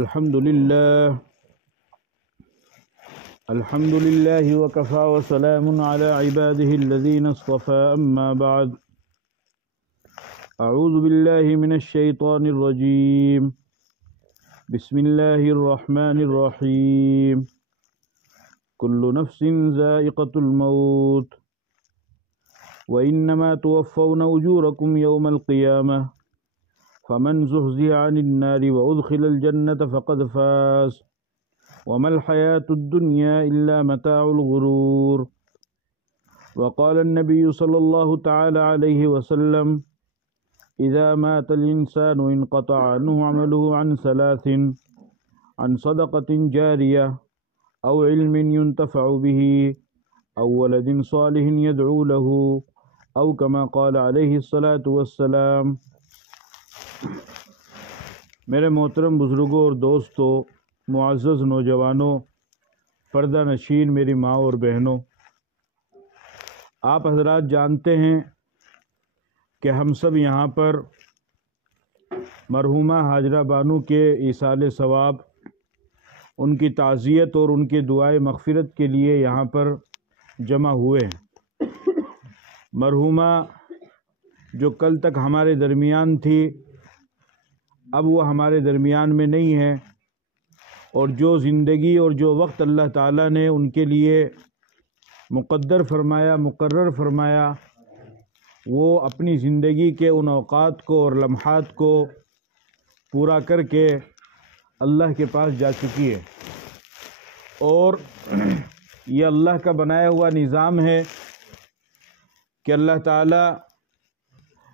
الحمد لله وكفى وسلام على عباده الذين اصطفى أما بعد أعوذ بالله من الشيطان الرجيم بسم الله الرحمن الرحيم كل نفس ذائقة الموت وإنما توفون أجوركم يوم القيامة فمن زحزح عن النار وأدخل الجنة فقد فاز وما الحياة الدنيا إلا متاع الغرور وقال النبي صلى الله تعالى عليه وسلم إذا مات الإنسان انقطع عنه عمله عن ثلاث عن صدقة جارية أو علم ينتفع به أو ولد صالح يدعو له أو كما قال عليه الصلاة والسلام۔ میرے محترم بزرگوں اور دوستوں، معزز نوجوانوں، پردہ نشین میری ماں اور بہنوں، آپ حضرات جانتے ہیں کہ ہم سب یہاں پر مرحومہ حاجرہ بانو کے ایصال ثواب، ان کی تعزیت اور ان کے دعائے مغفرت کے لیے یہاں پر جمع ہوئے ہیں۔ مرحومہ جو کل تک ہمارے درمیان تھی، اب وہ ہمارے درمیان میں نہیں ہے، اور جو زندگی اور جو وقت اللہ تعالیٰ نے ان کے لیے مقدر فرمایا، مقرر فرمایا، وہ اپنی زندگی کے ان اوقات کو اور لمحات کو پورا کر کے اللہ کے پاس جا چکی ہے۔ اور یہ اللہ کا بنایا ہوا نظام ہے کہ اللہ تعالیٰ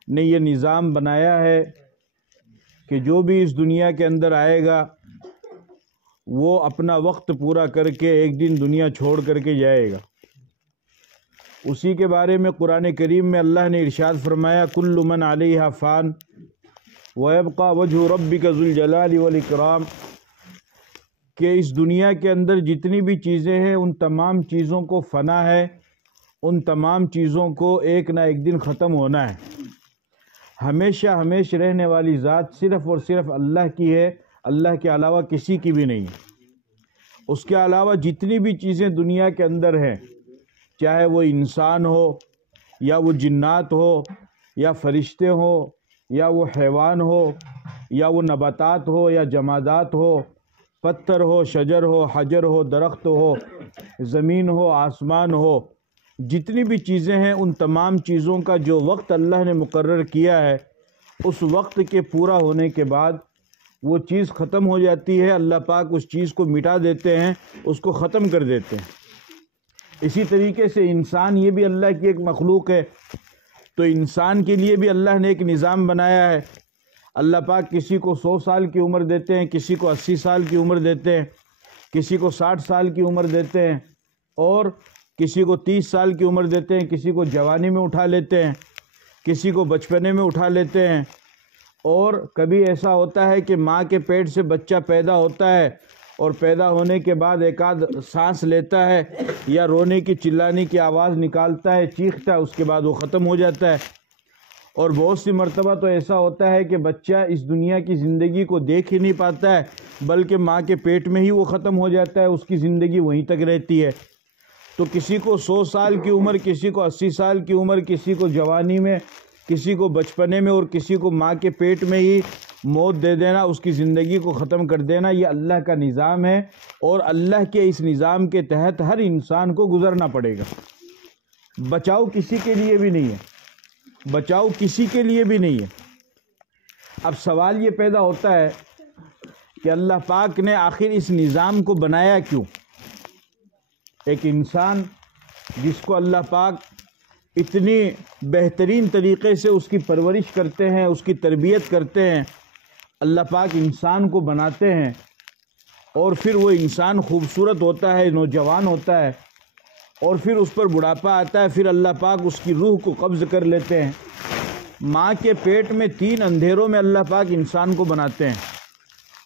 نے یہ نظام بنایا ہے کہ جو بھی اس دنیا کے اندر آئے گا وہ اپنا وقت پورا کر کے ایک دن دنیا چھوڑ کر کے جائے گا۔ اسی کے بارے میں قرآن کریم میں اللہ نے ارشاد فرمایا کل من علیہا فان ویبقى وجہ ربک ذو الجلال والاکرام، کہ اس دنیا کے اندر جتنی بھی چیزیں ہیں ان تمام چیزوں کو فنا ہے، ان تمام چیزوں کو ایک نہ ایک دن ختم ہونا ہے۔ ہمیشہ ہمیشہ رہنے والی ذات صرف اور صرف اللہ کی ہے، اللہ کے علاوہ کسی کی بھی نہیں ہے۔ اس کے علاوہ جتنی بھی چیزیں دنیا کے اندر ہیں، چاہے وہ انسان ہو یا وہ جنات ہو یا فرشتے ہو یا وہ حیوان ہو یا وہ نباتات ہو یا جمادات ہو، پتھر ہو، شجر ہو، حجر ہو، درخت ہو، زمین ہو، آسمان ہو، جتنی بھی چیزیں ہیں ان تمام چیزوں کا جو وقت اللہ نے مقرر کیا ہے، اس وقت کے پورا ہونے کے بعد وہ چیز ختم ہو جاتی ہے۔ اللہ پاک اس چیز کو مٹا دیتے ہیں، اس کو ختم کر دیتے ہیں۔ اسی طریقے سے انسان یہ بھی اللہ کی ایک مخلوق ہے، تو انسان کے لیے بھی اللہ نے ایک نظام بنایا ہے۔ اللہ پاک کسی کو 100 سال کی عمر دیتے ہیں، کسی کو 80 سال کی عمر دیتے ہیں، کسی کو 60 سال کی عمر دیتے ہیں، اور کسی کو 30 سال کی عمر دیتے ہیں، کسی کو جوانی میں اٹھا لیتے ہیں، کسی کو بچپنے میں اٹھا لیتے ہیں۔ اور کبھی ایسا ہوتا ہے کہ ماں کے پیٹ سے بچہ پیدا ہوتا ہے اور پیدا ہونے کے بعد ایک آدھ سانس لیتا ہے یا رونے کی چلانے کی آواز نکالتا ہے، چیختا ہے، اس کے بعد وہ ختم ہو جاتا ہے۔ اور بہت سی مرتبہ تو ایسا ہوتا ہے کہ بچہ اس دنیا کی زندگی کو دیکھ ہی نہیں پاتا ہے، بلکہ ماں کے پیٹ میں ہی وہ ختم ہو جاتا ہے، اس کی زندگی وہیں تک رہتی ہے۔ تو کسی کو 100 سال کی عمر، کسی کو 80 سال کی عمر، کسی کو جوانی میں، کسی کو بچپنے میں، اور کسی کو ماں کے پیٹ میں ہی موت دے دینا، اس کی زندگی کو ختم کر دینا، یہ اللہ کا نظام ہے۔ اور اللہ کے اس نظام کے تحت ہر انسان کو گزرنا پڑے گا۔ بچاؤ کسی کے لیے بھی نہیں ہے، بچاؤ کسی کے لیے بھی نہیں ہے۔ اب سوال یہ پیدا ہوتا ہے کہ اللہ پاک نے آخر اس نظام کو بنایا کیوں؟ ایک انسان جس کو اللہ پاک اتنی بہترین طریقے سے اس کی پرورش کرتے ہیں، اس کی تربیت کرتے ہیں، اللہ پاک انسان کو بناتے ہیں، اور پھر وہ انسان خوبصورت ہوتا ہے، نوجوان ہوتا ہے، اور پھر اس پر بڑھاپا آتا ہے، پھر اللہ پاک اس کی روح کو قبض کر لیتے ہیں۔ ماں کے پیٹ میں 3 اندھیروں میں اللہ پاک انسان کو بناتے ہیں۔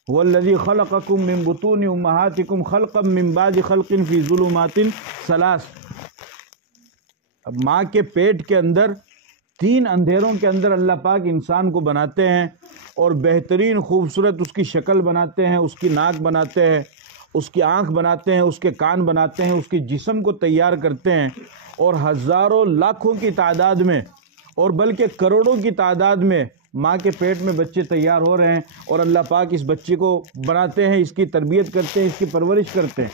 والذی خلقکم من بطون امہاتکم خلقا من بعد خلق فی ظلمات 3۔ اب ماں کے پیٹ کے اندر 3 اندھیروں کے اندر اللہ پاک انسان کو بناتے ہیں، اور بہترین خوبصورت اس کی شکل بناتے ہیں، اس کی ناک بناتے ہیں، اس کی آنکھ بناتے ہیں، اس کے کان بناتے ہیں، اس کے جسم کو تیار کرتے ہیں، اور ہزاروں لاکھوں کی تعداد میں اور بلکہ کروڑوں کی تعداد میں ماں کے پیٹ میں بچے تیار ہو رہے ہیں، اور اللہ پاک اس بچے کو بناتے ہیں، اس کی تربیت کرتے ہیں، اس کی پرورش کرتے ہیں،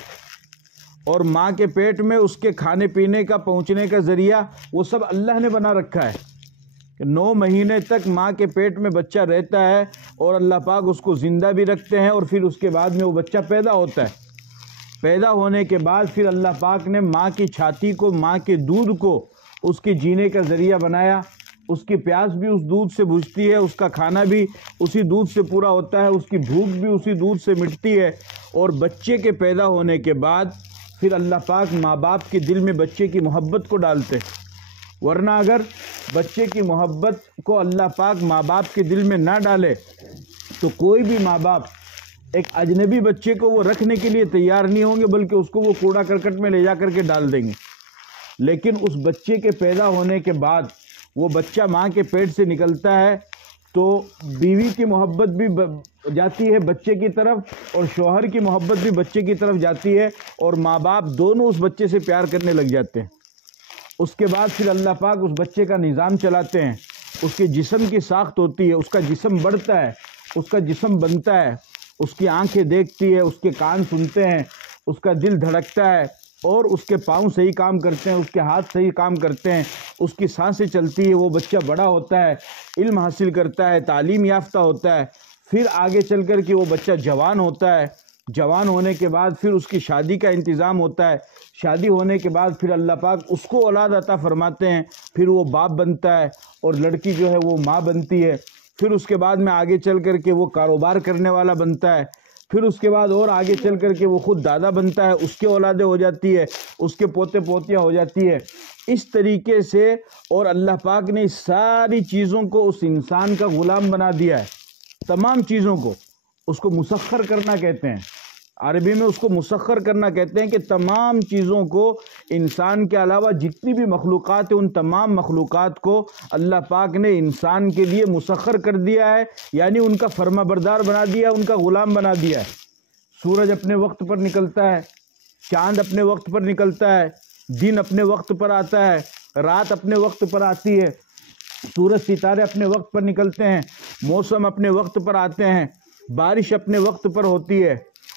اور ماں کے پیٹ میں اس کے کھانے پینے کا پہنچنے کا ذریعہ وہ سب اللہ نے بنا رکھا ہے کہ 9 مہینے تک ماں کے پیٹ میں بچہ رہتا ہے، اور اللہ پاک اس کو زندہ بھی رکھتے ہیں، اور پھر اس کے بعد میں وہ بچہ پیدا ہوتا ہے۔ پیدا ہونے کے بعد پھر اللہ پاک نے ماں کی چھاتی کو، ماں کے دودھ کو اس کے جینے کا ذریعہ بنایا، اس کی پیاس بھی اس دودھ سے بجھتی ہے، اس کا کھانا بھی اسی دودھ سے پورا ہوتا ہے، اس کی بھوک بھی اسی دودھ سے مٹتی ہے، اور بچے کے پیدا ہونے کے بعد پھر اللہ پاک ماں باپ کے دل میں بچے کی محبت کو ڈالتے، ورنہ اگر بچے کی محبت کو اللہ پاک ماں باپ کے دل میں نہ ڈالے تو کوئی بھی ماں باپ ایک اجنبی بچے کو وہ رکھنے کے لیے تیار نہیں ہوں گے، بلکہ اس کو وہ کوڑا کرکٹ میں لے جا کر کے ڈال دیں گے۔ لیکن اس بچے کے پیدا ہونے کے بعد وہ بچہ ماں کے پیٹ سے نکلتا ہے تو بیوی کی محبت بھی جاتی ہے بچے کی طرف، اور شوہر کی محبت بھی بچے کی طرف جاتی ہے، اور ماں باپ دونوں اس بچے سے پیار کرنے لگ جاتے ہیں۔ اس کے بعد پھر اللہ پاک اس بچے کا نظام چلاتے ہیں، اس کے جسم کی ساخت ہوتی ہے، اس کا جسم بڑھتا ہے، اس کا جسم بنتا ہے، اس کی آنکھیں دیکھتی ہے، اس کے کان سنتے ہیں، اس کا دل دھڑکتا ہے، اور اس کے پاؤں صحیح کام کرتے ہیں، اس کے ہاتھ صحیح کام کرتے ہیں، اس کی سانسیں چلتی ہے، وہ بچہ بڑا ہوتا ہے، علم حاصل کرتا ہے، تعلیم یافتہ ہوتا ہے، پھر آگے چل کر کے وہ بچہ جوان ہوتا ہے، جوان ہونے کے بعد پھر اس کی شادی کا انتظام ہوتا ہے، شادی ہونے کے بعد پھر اللہ پاک اس کو اولاد عطا فرماتے ہیں، پھر وہ باپ بنتا ہے، اور لڑکی جو ہے وہ ماں بنتی ہے، پھر اس کے بعد میں آگے چل کر کے وہ کاروبار کرنے والا بنتا ہے، پھر اس کے بعد اور آگے چل کر کے وہ خود دادا بنتا ہے، اس کے اولادیں ہو جاتی ہے، اس کے پوتے پوتیاں ہو جاتی ہے، اس طریقے سے۔ اور اللہ پاک نے اس ساری چیزوں کو اس انسان کا غلام بنا دیا ہے، تمام چیزوں کو اس کو مسخر کرنا کہتے ہیں، عربی میں اس کو مسخر کرنا کہتے ہیں، کہ تمام چیزوں کو انسان کے علاوہ جتنی بھی مخلوقات ہیں ان تمام مخلوقات کو اللہ پاک نے انسان کے لیے مسخر کر دیا ہے، یعنی ان کا فرما بردار بنا دیا، ان کا غلام بنا دیا ہے۔ سورج اپنے وقت پر نکلتا ہے، چاند اپنے وقت پر نکلتا ہے، دن اپنے وقت پر آتا ہے، رات اپنے وقت پر آتی ہے، سورج ستارے اپنے وقت پر نکلتے ہیں، موسم اپنے وقت پر آتے ہیں، بارش اپنے وقت پر ہوتی ہے،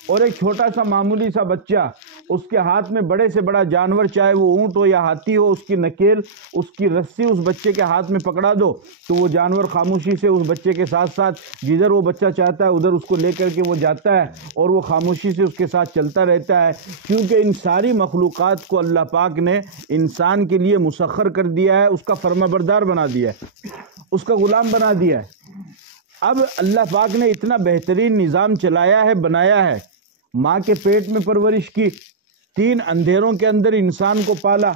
اور ایک چھوٹا سا معمولی سا بچہ، اس کے ہاتھ میں بڑے سے بڑا جانور، چاہے وہ اونٹ ہو یا ہاتھی ہو، اس کی نکیل، اس کی رسی اس بچے کے ہاتھ میں پکڑا دو تو وہ جانور خاموشی سے اس بچے کے ساتھ ساتھ جدھر وہ بچہ چاہتا ہے ادھر اس کو لے کر کے وہ جاتا ہے، اور وہ خاموشی سے اس کے ساتھ چلتا رہتا ہے، کیونکہ ان ساری مخلوقات کو اللہ پاک نے انسان کے لیے مسخر کر دیا ہے، اس کا فرما بردار بنا دیا ہے، اس کا غلام بنا دیا ہے۔ اب اللہ پاک نے اتنا بہترین نظام چلایا ہے، بنایا ہے، ماں کے پیٹ میں پرورش کی، 3 اندھیروں کے اندر انسان کو پالا،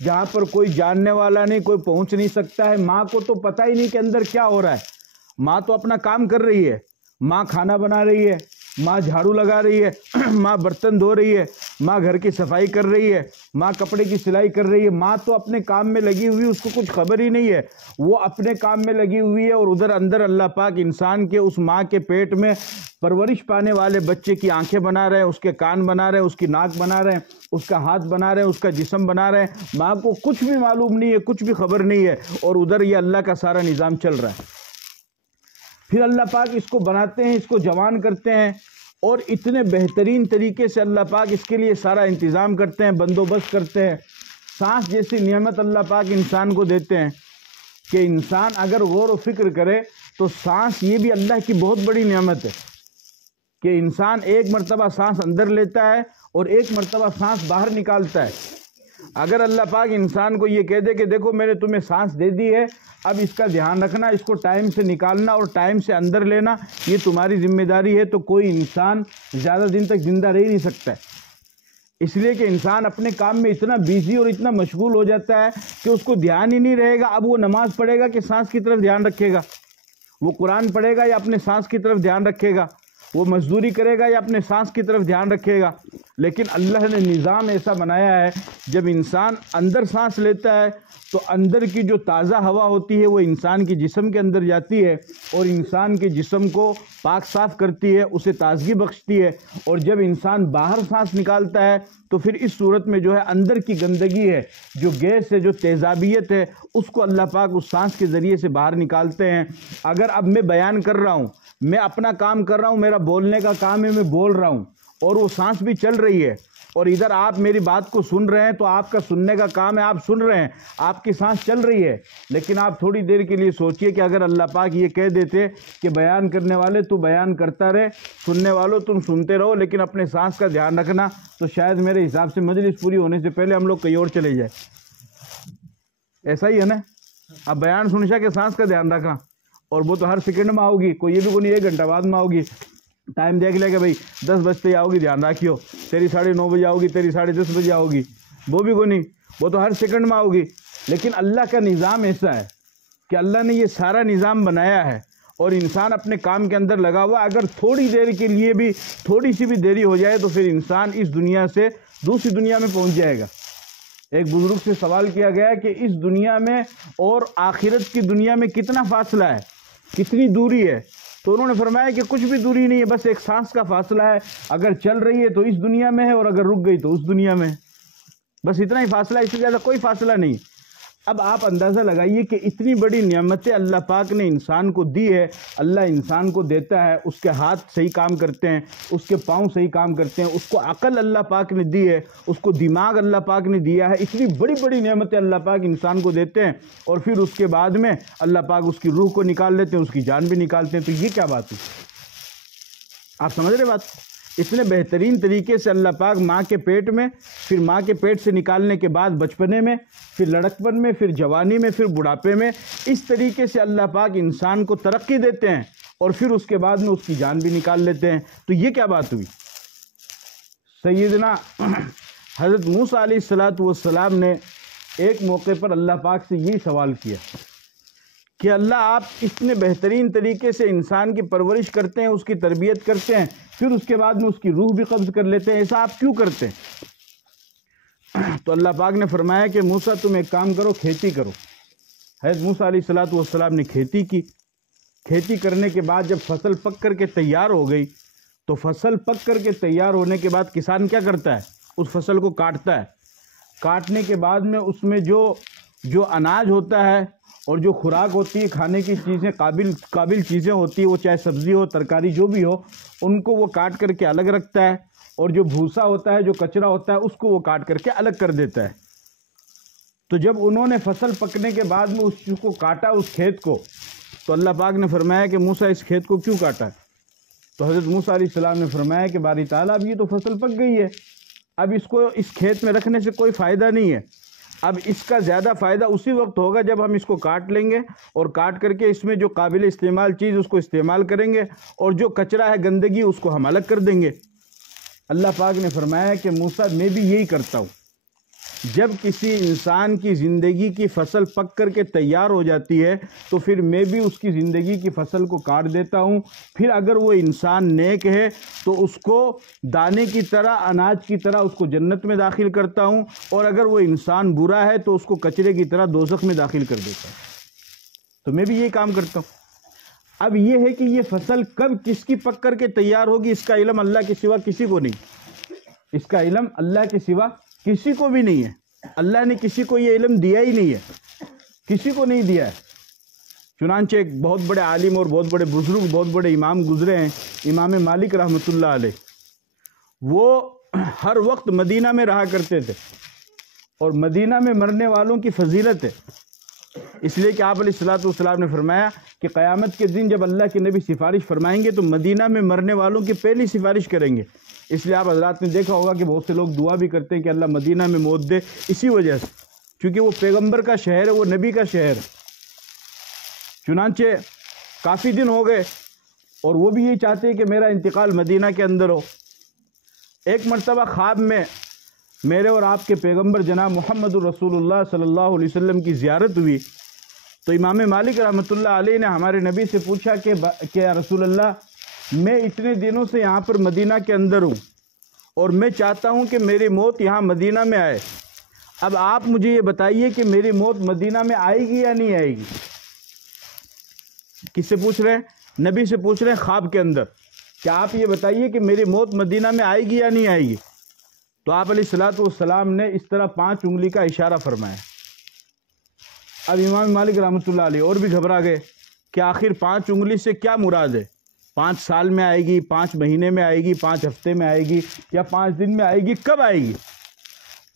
جہاں پر کوئی جاننے والا نہیں، کوئی پہنچ نہیں سکتا ہے، ماں کو تو پتہ ہی نہیں کہ اندر کیا ہو رہا ہے، ماں تو اپنا کام کر رہی ہے، ماں کھانا بنا رہی ہے، ماں جھاڑو لگا رہی ہے، ماں برتن دھو رہی ہے، ماں گھر کی صفائی کر رہی ہے، ماں کپڑے کی سلائی کر رہی ہے، ماں تو اپنے کام میں لگی ہوئی، اس کو کچھ خبر ہی نہیں ہے، وہ اپنے کام میں لگی ہوئی ہے، اور ادھر اندر اللہ پاک انسان کے اس ماں کے پیٹ میں پرورش پانے والے بچے کی آنکھیں بنا رہے ہیں، اس کے کان بنا رہے ہیں، اس کی ناک بنا رہے ہیں، اس کا ہاتھ بنا رہے ہیں، اس کا جسم بنا رہے ہیں، ماں کو کچھ بھی معلوم نہیں ہے، کچھ بھی خبر نہیں ہے، اور ادھر یہ اللہ کا سارا نظام چل رہا ہے۔ پھر اللہ پاک اس کو بناتے ہیں، اس کو جوان کرتے ہیں، اور اتنے بہترین طریقے سے اللہ پاک اس کے لیے سارا انتظام کرتے ہیں، بندوبست کرتے ہیں۔ سانس جیسی نعمت اللہ پاک انسان کو دیتے ہیں کہ انسان اگر غور و فکر کرے تو سانس یہ بھی اللہ کی بہت بڑی نعمت ہے کہ انسان ایک مرتبہ سانس اندر لیتا ہے اور ایک مرتبہ سانس باہر نکالتا ہے۔ اگر اللہ پاک انسان کو یہ کہہ دے کہ دیکھو میں نے تمہیں سانس دے دی ہے، اب اس کا دھیان رکھنا، اس کو ٹائم سے نکالنا اور ٹائم سے اندر لینا، یہ تمہاری ذمہ داری ہے، تو کوئی انسان زیادہ دن تک زندہ رہ نہیں سکتا ہے۔ اس لیے کہ انسان اپنے کام میں اتنا بیزی اور اتنا مشغول ہو جاتا ہے کہ اس کو دھیان ہی نہیں رہے گا، اب وہ نماز پڑھے گا کہ سانس کی طرف دھیان رکھے گا، وہ قرآن پڑھے گا یا اپنے سانس کی طرف دھیان رکھے گا، وہ مزدوری کرے گا یا اپنے سانس کی طرف دھیان رکھے گا۔ لیکن اللہ نے نظام ایسا بنایا ہے جب انسان اندر سانس لیتا ہے تو اندر کی جو تازہ ہوا ہوتی ہے وہ انسان کے جسم کے اندر جاتی ہے اور انسان کے جسم کو پاک صاف کرتی ہے، اسے تازگی بخشتی ہے، اور جب انسان باہر سانس نکالتا ہے تو پھر اس صورت میں جو ہے اندر کی گندگی ہے، جو گیس ہے، جو تیزابیت ہے، اس کو اللہ پاک اس سانس کے ذریعے سے باہر نکالتے ہیں۔ اگر اب میں بیان کر رہا ہوں، میں اپنا کام کر رہا ہوں، میرا بولنے کا کام ہے، میں بول رہا ہوں اور وہ سانس بھی چل رہی ہے، اور ادھر آپ میری بات کو سن رہے ہیں تو آپ کا سننے کا کام ہے، آپ سن رہے ہیں، آپ کی سانس چل رہی ہے، لیکن آپ تھوڑی دیر کے لیے سوچئے کہ اگر اللہ پاک یہ کہہ دیتے کہ بیان کرنے والے تو بیان کرتا رہے، سننے والوں تم سنتے رہو لیکن اپنے سانس کا دھیان رکھنا، تو شاید میرے حساب سے مجلس پوری ہونے سے پہلے ہم لوگ کہیں اور چلے جائیں۔ ایسا ہی ہے نا؟ اب بیان سنشا کہ سانس کا دھیان رکھا، اور وہ تو ہر سیکنڈ میں آؤ گی، کوئی یہ بھی کوئی نہیں 1 گھنٹہ بعد میں آؤ گی، ٹائم دیکھ لے کہ بھائی 10 بجتے آؤ گی، دھیان رکھیو، تیری 9:30 بجے آؤ گی، تیری 10:30 بجے آؤ گی، وہ بھی کوئی نہیں، وہ تو ہر سیکنڈ میں آؤ گی۔ لیکن اللہ کا نظام ایسا ہے کہ اللہ نے یہ سارا نظام بنایا ہے اور انسان اپنے کام کے اندر لگا ہوا، اگر تھوڑی دیر کے لیے بھی تھوڑی سی بھی دیری ہو جائے تو پھر انسان اس دنیا سے دوسری دنیا میں پہنچ جائے گا۔ ایک بزرگ سے سوال کیا گیا کہ اس دنیا میں اور آخرت کی دنیا میں کتنا فاصلہ ہے، کتنی دوری ہے؟ تو انہوں نے فرمایا کہ کچھ بھی دوری نہیں ہے، بس ایک سانس کا فاصلہ ہے، اگر چل رہی ہے تو اس دنیا میں ہے اور اگر رک گئی تو اس دنیا میں ہے، بس اتنا ہی فاصلہ ہے، اس سے زیادہ کوئی فاصلہ نہیں۔ اب آپ اندازہ لگائیے کہ اتنی بڑی نعمتیں اللہ پاک نے انسان کو دی ہے، اللہ انسان کو دیتا ہے، اس کے ہاتھ صحیح کام کرتے ہیں، اس کے پاؤں صحیح کام کرتے ہیں، اس کو عقل اللہ پاک نے دی ہے، اس کو دماغ اللہ پاک نے دیا ہے، اتنی بڑی بڑی نعمتیں اللہ پاک انسان کو دیتے ہیں، اور پھر اس کے بعد میں اللہ پاک اس کی روح کو نکال لیتے ہیں، اس کی جان بھی نکالتے ہیں، تو یہ کیا بات ہے؟ آپ سمجھ رہے بات؟ اتنے بہترین طریقے سے اللہ پاک ماں کے پیٹ میں، پھر ماں کے پیٹ سے نکالنے کے بعد بچپنے میں، پھر لڑکپن میں، پھر جوانی میں، پھر بڑھاپے میں، اس طریقے سے اللہ پاک انسان کو ترقی دیتے ہیں اور پھر اس کے بعد میں اس کی جان بھی نکال لیتے ہیں، تو یہ کیا بات ہوئی؟ سیدنا حضرت موسیٰ علیہ السلام نے ایک موقع پر اللہ پاک سے یہی سوال کیا کہ اللہ آپ اتنے بہترین طریقے سے انسان کی پرورش کرتے ہیں، اس کی تربیت کرتے ہیں، پھر اس کے بعد میں اس کی روح بھی قبض کر لیتے ہیں، ایسا آپ کیوں کرتے ہیں؟ تو اللہ پاک نے فرمایا کہ موسیٰ تم ایک کام کرو، کھیتی کرو۔ حضرت موسیٰ علیہ السلام نے کھیتی کی، کھیتی کرنے کے بعد جب فصل پک کر کے تیار ہو گئی تو فصل پک کر کے تیار ہونے کے بعد کسان کیا کرتا ہے؟ اس فصل کو کاٹتا ہے، کاٹنے کے بعد میں اس میں جو اناج ہوتا ہے اور جو خوراک ہوتی ہے، کھانے کی چیزیں، قابل چیزیں ہوتی ہیں، وہ چاہے سبزی ہو، ترکاری جو بھی ہو، ان کو وہ کاٹ کر کے الگ رکھتا ہے، اور جو بھوسا ہوتا ہے، جو کچرا ہوتا ہے، اس کو وہ کاٹ کر کے الگ کر دیتا ہے۔ تو جب انہوں نے فصل پکنے کے بعد میں اس کو کاٹا، اس کھیت کو، تو اللہ پاک نے فرمایا کہ موسیٰ اس کھیت کو کیوں کاٹا ہے؟ تو حضرت موسیٰ علیہ السلام نے فرمایا کہ باری تعالیٰ اب یہ تو فصل پک گئی ہے، اب اس کو اس کھیت میں رکھنے سے کوئی فائدہ نہیں ہے، اب اس کا زیادہ فائدہ اسی وقت ہوگا جب ہم اس کو کاٹ لیں گے اور کاٹ کر کے اس میں جو قابل استعمال چیز اس کو استعمال کریں گے، اور جو کچرا ہے، گندگی، اس کو ہم الگ کر دیں گے۔ اللہ پاک نے فرمایا کہ موسیٰ میں بھی یہی کرتا ہوں، جب کسی انسان کی زندگی کی فصل پک کر کے تیار ہو جاتی ہے تو پھر میں بھی اس کی زندگی کی فصل کو کاٹ دیتا ہوں، پھر اگر وہ انسان نیک ہے تو اس کو دانے کی طرح، اناج کی طرح اس کو جنت میں داخل کرتا ہوں، اور اگر وہ انسان برا ہے تو اس کو کچرے کی طرح دوزخ میں داخل کر دیتا ہوں۔ تو میں بھی یہی کام کرتا ہوں۔ اب یہ ہے کہ یہ فصل کب کس کی پک کر کے تیار ہوگی، اس کا علم اللہ کے سوا کسی کو نہیں، اس کا علم اللہ کے سوا کسی کو بھی نہیں ہے، اللہ نے کسی کو یہ علم دیا ہی نہیں ہے، کسی کو نہیں دیا ہے۔ چنانچہ ایک بہت بڑے عالم اور بہت بڑے بزرگ، بہت بڑے امام گزرے ہیں، امام مالک رحمۃ اللہ علیہ، وہ ہر وقت مدینہ میں رہا کرتے تھے، اور مدینہ میں مرنے والوں کی فضیلت ہے، اس لیے کہ آپ علیہ السلام نے فرمایا کہ قیامت کے دن جب اللہ کے نبی سفارش فرمائیں گے تو مدینہ میں مرنے والوں کی پہلی سفارش کریں گے۔ اس لیے آپ حضرات نے دیکھا ہوگا کہ بہت سے لوگ دعا بھی کرتے ہیں کہ اللہ مدینہ میں موت دے، اسی وجہ سے، کیونکہ وہ پیغمبر کا شہر ہے، وہ نبی کا شہر ہے۔ چنانچہ کافی دن ہو گئے اور وہ بھی یہی چاہتے ہیں کہ میرا انتقال مدینہ کے اندر ہو۔ ایک مرتبہ خواب میں میرے اور آپ کے پیغمبر جناب محمد الرسول اللہ صلی اللہ علیہ وسلم کی زیارت ہوئی، تو امام مالک رحمۃ اللہ علیہ نے ہمارے نبی سے پوچھا کہ یا رسول اللہ، میں اتنے دنوں سے یہاں پر مدینہ کے اندر ہوں اور میں چاہتا ہوں کہ میری موت یہاں مدینہ میں آئے. اب آپ مجھے یہ بتائیے کہ میری موت مدینہ میں آئے گی یا نہیں آئے گی؟ کس سے پوچھ رہے ہیں؟ نبی سے پوچھ رہے ہیں خواب کے اندر کہ آپ یہ بتائیے کہ میری موت مدینہ میں آئے گی یا نہیں آئے گی. تو آپ علیہ الصلوۃ والسلام نے اس طرح 5 انگلی کا اشارہ فرمایا. اب امام مالک رحمۃ اللہ علیہ اور بھی گھبرا گئے کہ آخر 5 انگلی سے کیا مراد ہے؟ 5 سال میں آئے گی، 5 مہینے میں آئے گی، 5 ہفتے میں آئے گی، یا 5 دن میں آئے گی؟ کب آئے گی؟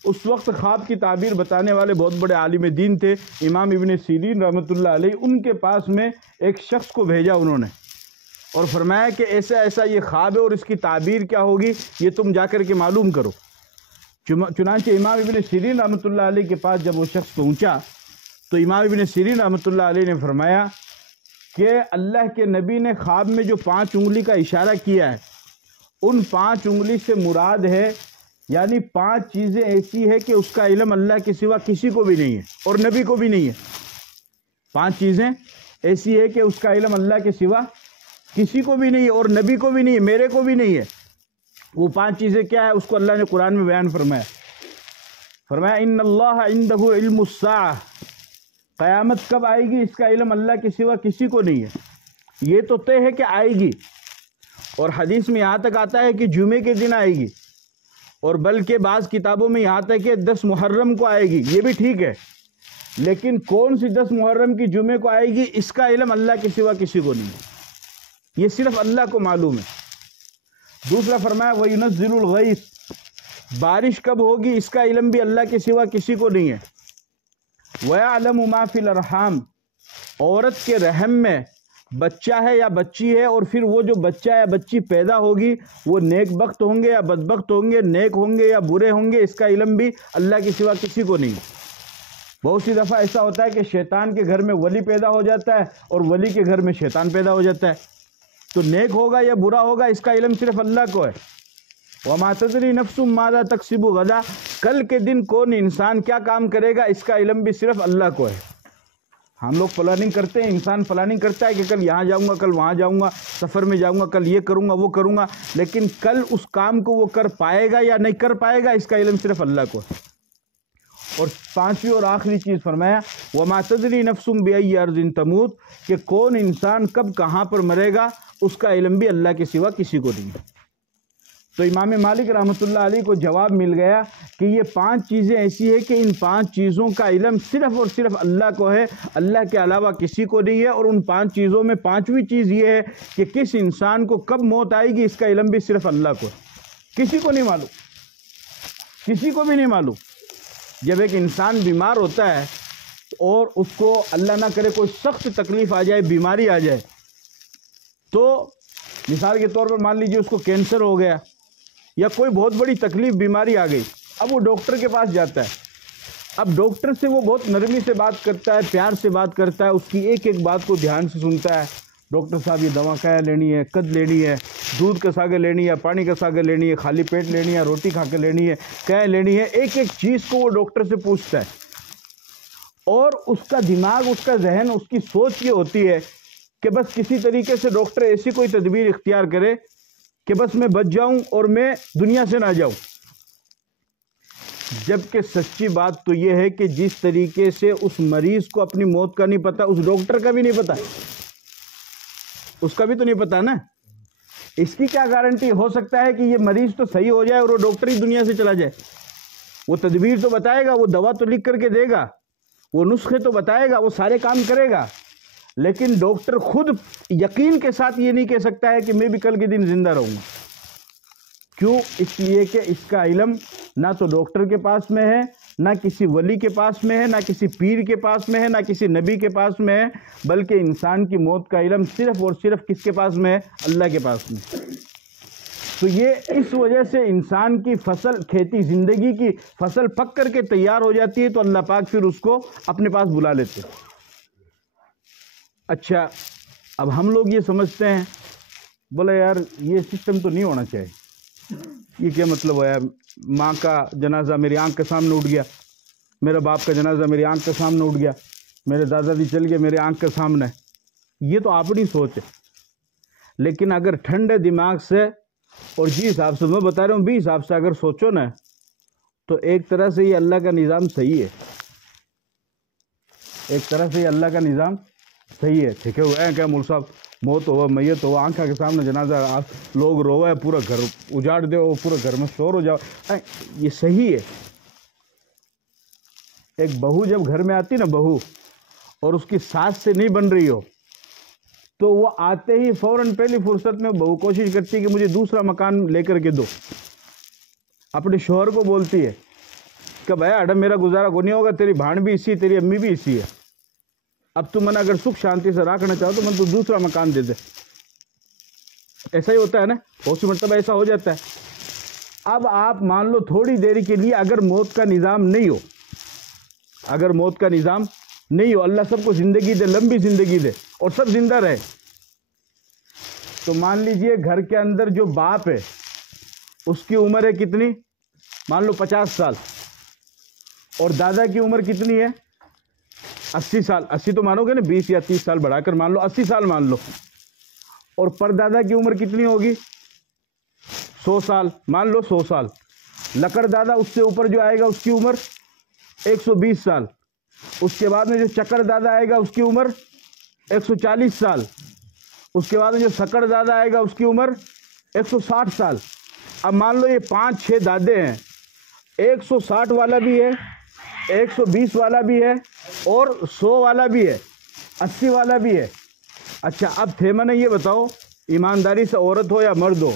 اس وقت خواب کی تعبیر بتانے والے بہت بڑے عالم دین تھے امام ابن سیرین رحمۃ اللہ علیہ. ان کے پاس میں ایک شخص کو بھیجا انہوں نے اور فرمایا کہ ایسا ایسا یہ خواب ہے اور اس کی تعبیر کیا ہوگی یہ تم جا کر کے معلوم کرو. چنانچہ امام ابن سیرین رحمۃ اللہ علیہ کے پاس جب وہ شخص پہنچا تو امام ابن سیرین رحمۃ اللہ علیہ نے فرمایا کہ اللہ کے نبی نے خواب میں جو 5 انگلی کا اشارہ کیا ہے ان 5 انگلی سے مراد ہے یعنی 5 چیزیں ایسی ہے کہ اس کا علم اللہ کے سوا کسی کو بھی نہیں ہے اور نبی کو بھی نہیں ہے. 5 چیزیں ایسی ہے کہ اس کا علم اللہ کے سوا کسی کو بھی نہیں ہے اور نبی کو بھی نہیں ہے، میرے کو بھی نہیں ہے. وہ 5 چیزیں کیا ہے؟ اس کو اللہ نے قرآن میں بیان فرمایا ان اللہ عنده علم الساعہ، قیامت کب آئے گی اس کا علم اللہ کے سوا کسی کو نہیں ہے. یہ تو طے ہے کہ آئے گی، اور حدیث میں یہاں تک آتا ہے کہ جمعے کے دن آئے گی، اور بلکہ بعض کتابوں میں یہاں تک کہ 10 محرم کو آئے گی. یہ بھی ٹھیک ہے، لیکن کون سی 10 محرم کی جمعے کو آئے گی اس کا علم اللہ کے سوا کسی کو نہیں ہے، یہ صرف اللہ کو معلوم ہے. دوسرا فرمایا وَيُنَزِّلُ الْغَيْثَ، بارش کب ہوگی اس کا علم بھی اللہ کے سوا کسی کو نہیں ہے. وَيَعْلَمُ مَا فِي الْأَرْحَامِ، عورت کے رحم میں بچہ ہے یا بچی ہے، اور پھر وہ جو بچہ یا بچی پیدا ہوگی وہ نیک بخت ہوں گے یا بدبخت ہوں گے، نیک ہوں گے یا برے ہوں گے، اس کا علم بھی اللہ کے سوا کسی کو نہیں. بہت سی دفعہ ایسا ہوتا ہے کہ شیطان کے گھر میں ولی پیدا ہو جاتا ہے اور ولی کے گھر میں شیطان پیدا ہو جاتا ہے. تو نیک ہوگا یا برا ہوگا اس کا علم صرف اللہ کو ہے. وَمَا تَدْرِي نَفْسٌ مَاذَا تَكْسِبُ غَدًا، کل کے دن کون انسان کیا کام کرے گا اس کا علم بھی صرف اللہ کو ہے. ہم لوگ پلاننگ کرتے ہیں، انسان پلاننگ کرتا ہے کہ کل یہاں جاؤں گا، کل وہاں جاؤں گا، سفر میں جاؤں گا، کل یہ کروں گا وہ کروں گا، لیکن کل اس کام کو وہ کر پائے گا یا نہیں کر پائے گا اس کا علم صرف اللہ کو ہے. اور 5ویں اور آخری چیز فرمایا وَمَا تَدْرِي نَفْسٌ بِأَيِّ أَرْضٍ تَمُوتُ، کہ کون انسان کب کہاں پر مرے گا اس کا علم بھی اللہ کے سوا کسی کو نہیں. تو امام مالک رحمۃ اللہ علیہ کو جواب مل گیا کہ یہ 5 چیزیں ایسی ہے کہ ان 5 چیزوں کا علم صرف اور صرف اللہ کو ہے، اللہ کے علاوہ کسی کو نہیں ہے. اور ان 5 چیزوں میں 5ویں چیز یہ ہے کہ کس انسان کو کب موت آئے گی اس کا علم بھی صرف اللہ کو ہے، کسی کو نہیں معلوم، کسی کو بھی نہیں معلوم. جب ایک انسان بیمار ہوتا ہے اور اس کو اللہ نہ کرے کوئی سخت تکلیف آ جائے، بیماری آ جائے، تو مثال کے طور پر مان لیجئے اس کو کینسر ہو گیا یا کوئی بہت بڑی تکلیف بیماری آ گئی. اب وہ ڈاکٹر کے پاس جاتا ہے. اب ڈاکٹر سے وہ بہت نرمی سے بات کرتا ہے، پیار سے بات کرتا ہے، اس کی ایک ایک بات کو دھیان سے سنتا ہے. ڈاکٹر صاحب یہ دوا کیا لینی ہے، کد لینی ہے، دودھ کا ساگر لینی ہے، پانی کا ساگر لینی ہے، خالی پیٹ لینی ہے، روٹی کھا کے لینی ہے، کیا لینی ہے، ایک ایک چیز کو وہ ڈاکٹر سے پوچھتا ہے. اور اس کا دماغ، اس کا ذہن، اس کی سوچ یہ ہوتی ہے کہ بس کسی طریقے سے ڈاکٹر ایسی کوئی تدبیر اختیار کرے کہ بس میں بچ جاؤں اور میں دنیا سے نہ جاؤں. جبکہ سچی بات تو یہ ہے کہ جس طریقے سے اس مریض کو اپنی موت کا نہیں پتا، اس ڈاکٹر کا بھی نہیں پتا، اس کا بھی تو نہیں پتا نا. اس کی کیا گارنٹی؟ ہو سکتا ہے کہ یہ مریض تو صحیح ہو جائے اور وہ ڈاکٹر ہی دنیا سے چلا جائے. وہ تدبیر تو بتائے گا، وہ دوا تو لکھ کر کے دے گا، وہ نسخے تو بتائے گا، وہ سارے کام کرے گا، لیکن ڈاکٹر خود یقین کے ساتھ یہ نہیں کہہ سکتا ہے کہ میں بھی کل کے دن زندہ رہوں گا. کیوں؟ اس لیے کہ اس کا علم نہ تو ڈاکٹر کے پاس میں ہے، نہ کسی ولی کے پاس میں ہے، نہ کسی پیر کے پاس میں ہے، نہ کسی نبی کے پاس میں ہے، بلکہ انسان کی موت کا علم صرف اور صرف کس کے پاس میں ہے؟ اللہ کے پاس میں. تو یہ اس وجہ سے انسان کی فصل، کھیتی، زندگی کی فصل پک کر کے تیار ہو جاتی ہے تو اللہ پاک پھر اس کو اپنے پاس بلا لیتے. اچھا، اب ہم لوگ یہ سمجھتے ہیں، بولے یار یہ سسٹم تو نہیں ہونا چاہیے. یہ کیا مطلب ہے؟ ماں کا جنازہ میری آنکھ کے سامنے اٹھ گیا، میرے باپ کا جنازہ میری آنکھ کے سامنے اٹھ گیا، میرے دادا جی چل گئے میرے آنکھ کے سامنے. یہ تو اپنی سوچ ہے. لیکن اگر ٹھنڈے دماغ سے اور جی حساب سے میں بتا رہا ہوں بھی حساب سے اگر سوچو نا تو ایک طرح سے یہ اللہ کا نظام صحیح ہے، ایک طرح سے یہ اللہ کا نظام صحیح ہے. ٹھیک ہے کیا مول صاحب موت ہوا میت ہوا آنکھوں کے سامنے جنازہ لوگ روئے پورا گھر اجاڑ دے پورا گھر میں شور ہو جاؤ، یہ صحیح ہے. ایک بہو جب گھر میں آتی نا بہو اور اس کی ساس سے نہیں بن رہی ہو تو وہ آتے ہی فوراً پہلی فرصت میں بہو کوشش کرتی ہے کہ مجھے دوسرا مکان لے کر کے دو. اپنے شوہر کو بولتی ہے کہ بھیا اڈم میرا گزارا کو نہیں ہوگا، تیری بھان بھی اسی تیری امی بھی اسی ہے، اب تم من اگر سکھ شانتی سے رکھنا چاہو تو من تو دوسرا مکان دے دے. ایسا ہی ہوتا ہے نا، بہت سی مرتبہ ایسا ہو جاتا ہے. اب آپ مان لو تھوڑی دیر کے لیے اگر موت کا نظام نہیں ہو، اگر موت کا نظام نہیں ہو، اللہ سب کو زندگی دے لمبی زندگی دے اور سب زندہ رہے، تو مان لیجئے گھر کے اندر جو باپ ہے اس کی عمر ہے کتنی، مان لو 50 سال، اور دادا کی عمر کتنی ہے 80 سال. 80 تو مانو گے نا، 20 یا 30 سال بڑھا کر مان لو 80 سال مان لو. اور پردادا کی عمر کتنی ہوگی 100 سال مان لو 100 سال. لکڑ دادا اس سے اوپر جو آئے گا اس کی عمر 120 سال. اس کے بعد میں جو چکر دادا آئے گا اس کی عمر 140 سال. اس کے بعد میں جو سکڑ دادا آئے گا اس کی عمر 160 سال. اب مان لو یہ 5-6 دادے ہیں، 160 والا بھی ہے، 120 والا بھی ہے، اور 100 والا بھی ہے، 80 والا بھی ہے. اچھا اب تھے میں نے یہ بتاؤ، ایمانداری سے عورت ہو یا مرد ہو،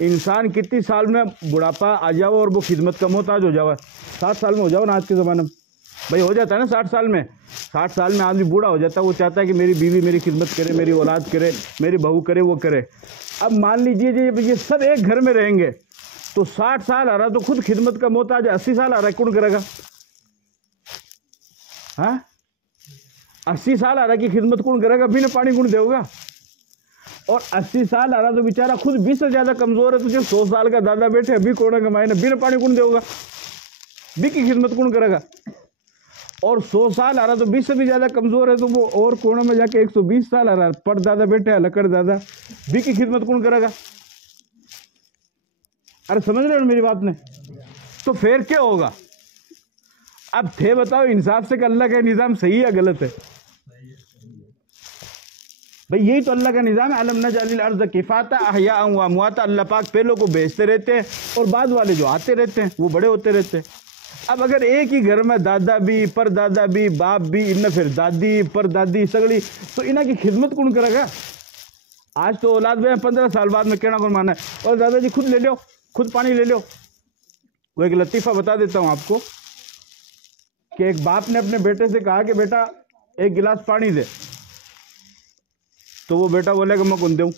انسان کتنی سال میں بڑھاپا آ جاؤ اور وہ خدمت کا محتاج ہو جاؤ؟ 60 سال میں ہو جاؤ نا آج کے زمانے میں. بھائی ہو جاتا ہے نا 60 سال میں. 60 سال میں آدمی بوڑھا ہو جاتا ہے، وہ چاہتا ہے کہ میری بیوی میری خدمت کرے، میری اولاد کرے، میری بہو کرے، وہ کرے. اب مان لیجئے یہ سب ایک گھر میں رہیں گے تو 60 سال آ رہا تو خود خدمت کا محتاج ہے، 80 سال آ رہا ہے کون کرے گا؟ ہاں 80 سال آ رہا کی خدمت کون کرے گا؟ بنا پانی کون دے گا؟ اور 80 سال آ رہا تو بیچارہ خود 20 سے زیادہ کمزور ہے، تو جو 100 سال کا دادا بیٹھے ابھی کوڑا کمائے نا، بنا پانی کون دے گا؟ بھی کی خدمت کون کرے گا؟ اور 100 سال آ رہا تو 20 سے بھی زیادہ کمزور ہے، تو وہ اور کوڑوں میں جا کے 120 سال آ رہا ہے، پر دادا بیٹھے ہے لکڑ دادا، بھی کی خدمت کون کرے گا؟ ارے سمجھ رہے ہو میری بات نے؟ تو پھر کیا ہوگا؟ اب تھے بتاؤ انصاف سے کہ اللہ کا نظام صحیح ہے یا غلط ہے؟ بھئی یہی تو اللہ کا نظام ہے. الم نجعل الارض کفاتا احیاء و امواتا. اللہ پاک پہلوں کو بیچتے رہتے ہیں اور بعد والے جو آتے رہتے ہیں وہ بڑے ہوتے رہتے ہیں. اب اگر ایک ہی گھر میں دادا بھی پر دادا بھی باپ بھی ان پھر دادی پر دادی سگڑی، تو انہاں کی خدمت کون کرے گا؟ آج تو اولاد میں 15 سال بعد میں کہنا کون مانا ہے، اور دادا جی خود لے لو، خود پانی لے لو. وہ ایک لطیفہ بتا دیتا ہوں آپ کو کہ ایک باپ نے اپنے بیٹے سے کہا کہ بیٹا ایک گلاس پانی دے. تو وہ بیٹا بولے کہ میں کون دوں.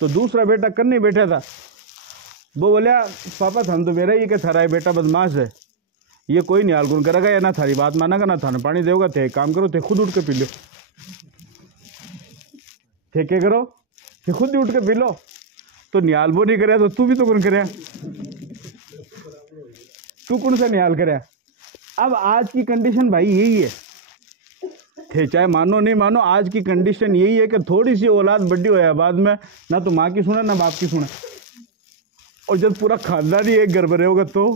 تو دوسرا بیٹا کرنے بیٹھا تھا، وہ بولیا پاپا تھن تو میرا ہی کہ تھرا ہے بیٹا بدماش ہے، یہ کوئی نہیں حال کون کرے گا، یا نہ تھاری بات مانا گا نہ تھانا پانی دے گا. تھے ایک کام کرو، تھے خود اٹھ کے پی لو. تھے کیا کرو؟ تھے خود ہی اٹھ کے پی لو. تو نیال وہ نہیں کرے تو بھی تو کون کرے؟ تو کون سا نیال کرے؟ اب آج کی کنڈیشن بھائی یہی ہے، تھے چاہے مانو نہیں مانو، آج کی کنڈیشن یہی ہے کہ تھوڑی سی اولاد بڑی ہویا بعد میں نہ تو ماں کی سنے نہ باپ کی سنے، اور جب پورا خاندان ہی ایک گھر بھرے ہوگا تو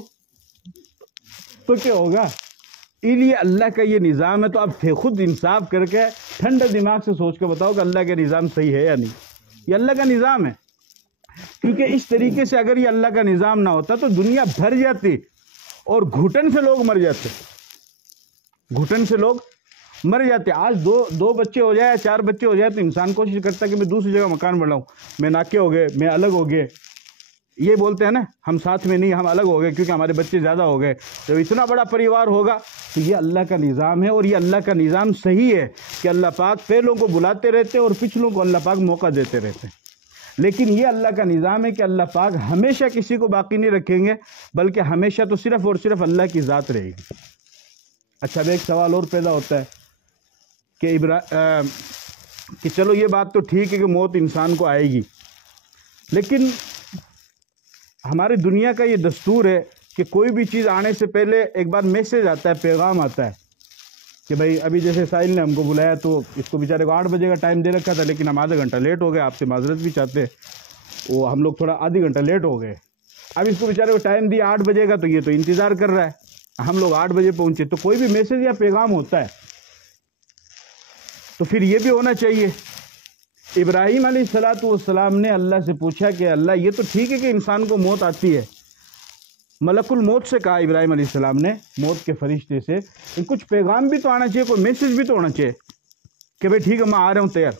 کیا ہوگا؟ اس لیے اللہ کا یہ نظام ہے. تو اب تھے خود انصاف کر کے ٹھنڈے دماغ سے سوچ کے بتاؤ کہ اللہ کا نظام صحیح ہے یا نہیں. یہ اللہ کا نظام ہے، کیونکہ اس طریقے سے اگر یہ اللہ کا نظام نہ ہوتا تو دنیا بھر جاتی اور گھٹن سے لوگ مر جاتے، گھٹن سے لوگ مر جاتے. آج دو بچے ہو جائے 4 بچے ہو جائے تو انسان کوشش کرتا ہے کہ میں دوسری جگہ مکان بناؤں، میں ناکے ہو گئے، میں الگ ہو گئے. یہ بولتے ہیں نا ہم ساتھ میں نہیں، ہم الگ ہو گئے کیونکہ ہمارے بچے زیادہ ہو گئے. جب اتنا بڑا پریوار ہوگا تو یہ اللہ کا نظام ہے، اور یہ اللہ کا نظام صحیح ہے کہ اللہ پاک پہلوں کو بلاتے رہتے اور پچھلوں کو اللہ پاک موقع دیتے رہتے. لیکن یہ اللہ کا نظام ہے کہ اللہ پاک ہمیشہ کسی کو باقی نہیں رکھیں گے، بلکہ ہمیشہ تو صرف اور صرف اللہ کی ذات رہے گی. اچھا اب ایک سوال اور پیدا ہوتا ہے کہ چلو یہ بات تو ٹھیک ہے کہ موت انسان کو آئے گی، لیکن ہماری دنیا کا یہ دستور ہے کہ کوئی بھی چیز آنے سے پہلے ایک بار میسج آتا ہے، پیغام آتا ہے کہ بھائی ابھی جیسے ساحل نے ہم کو بلایا تو اس کو بیچارے کو 8 بجے کا ٹائم دے رکھا تھا، لیکن ہم آدھا گھنٹہ لیٹ ہو گئے، آپ سے معذرت بھی چاہتے ہیں. وہ ہم لوگ تھوڑا آدھی گھنٹہ لیٹ ہو گئے. اب اس کو بیچارے کو ٹائم دیا 8 بجے کا، تو یہ تو انتظار کر رہا ہے. ہم لوگ 8 بجے پہنچے. تو کوئی بھی میسج یا پیغام ہوتا ہے تو پھر یہ بھی ہونا چاہیے. ابراہیم علیہ السلام نے اللہ سے پوچھا کہ اللہ یہ تو ٹھیک ہے کہ انسان کو موت آتی ہے. ملک الموت سے کہا ابراہیم علیہ السلام نے، موت کے فرشتے سے، کہ کچھ پیغام بھی تو آنا چاہیے، کوئی میسج بھی تو ہونا چاہیے کہ بھئی ٹھیک ہے میں آ رہا ہوں تیار.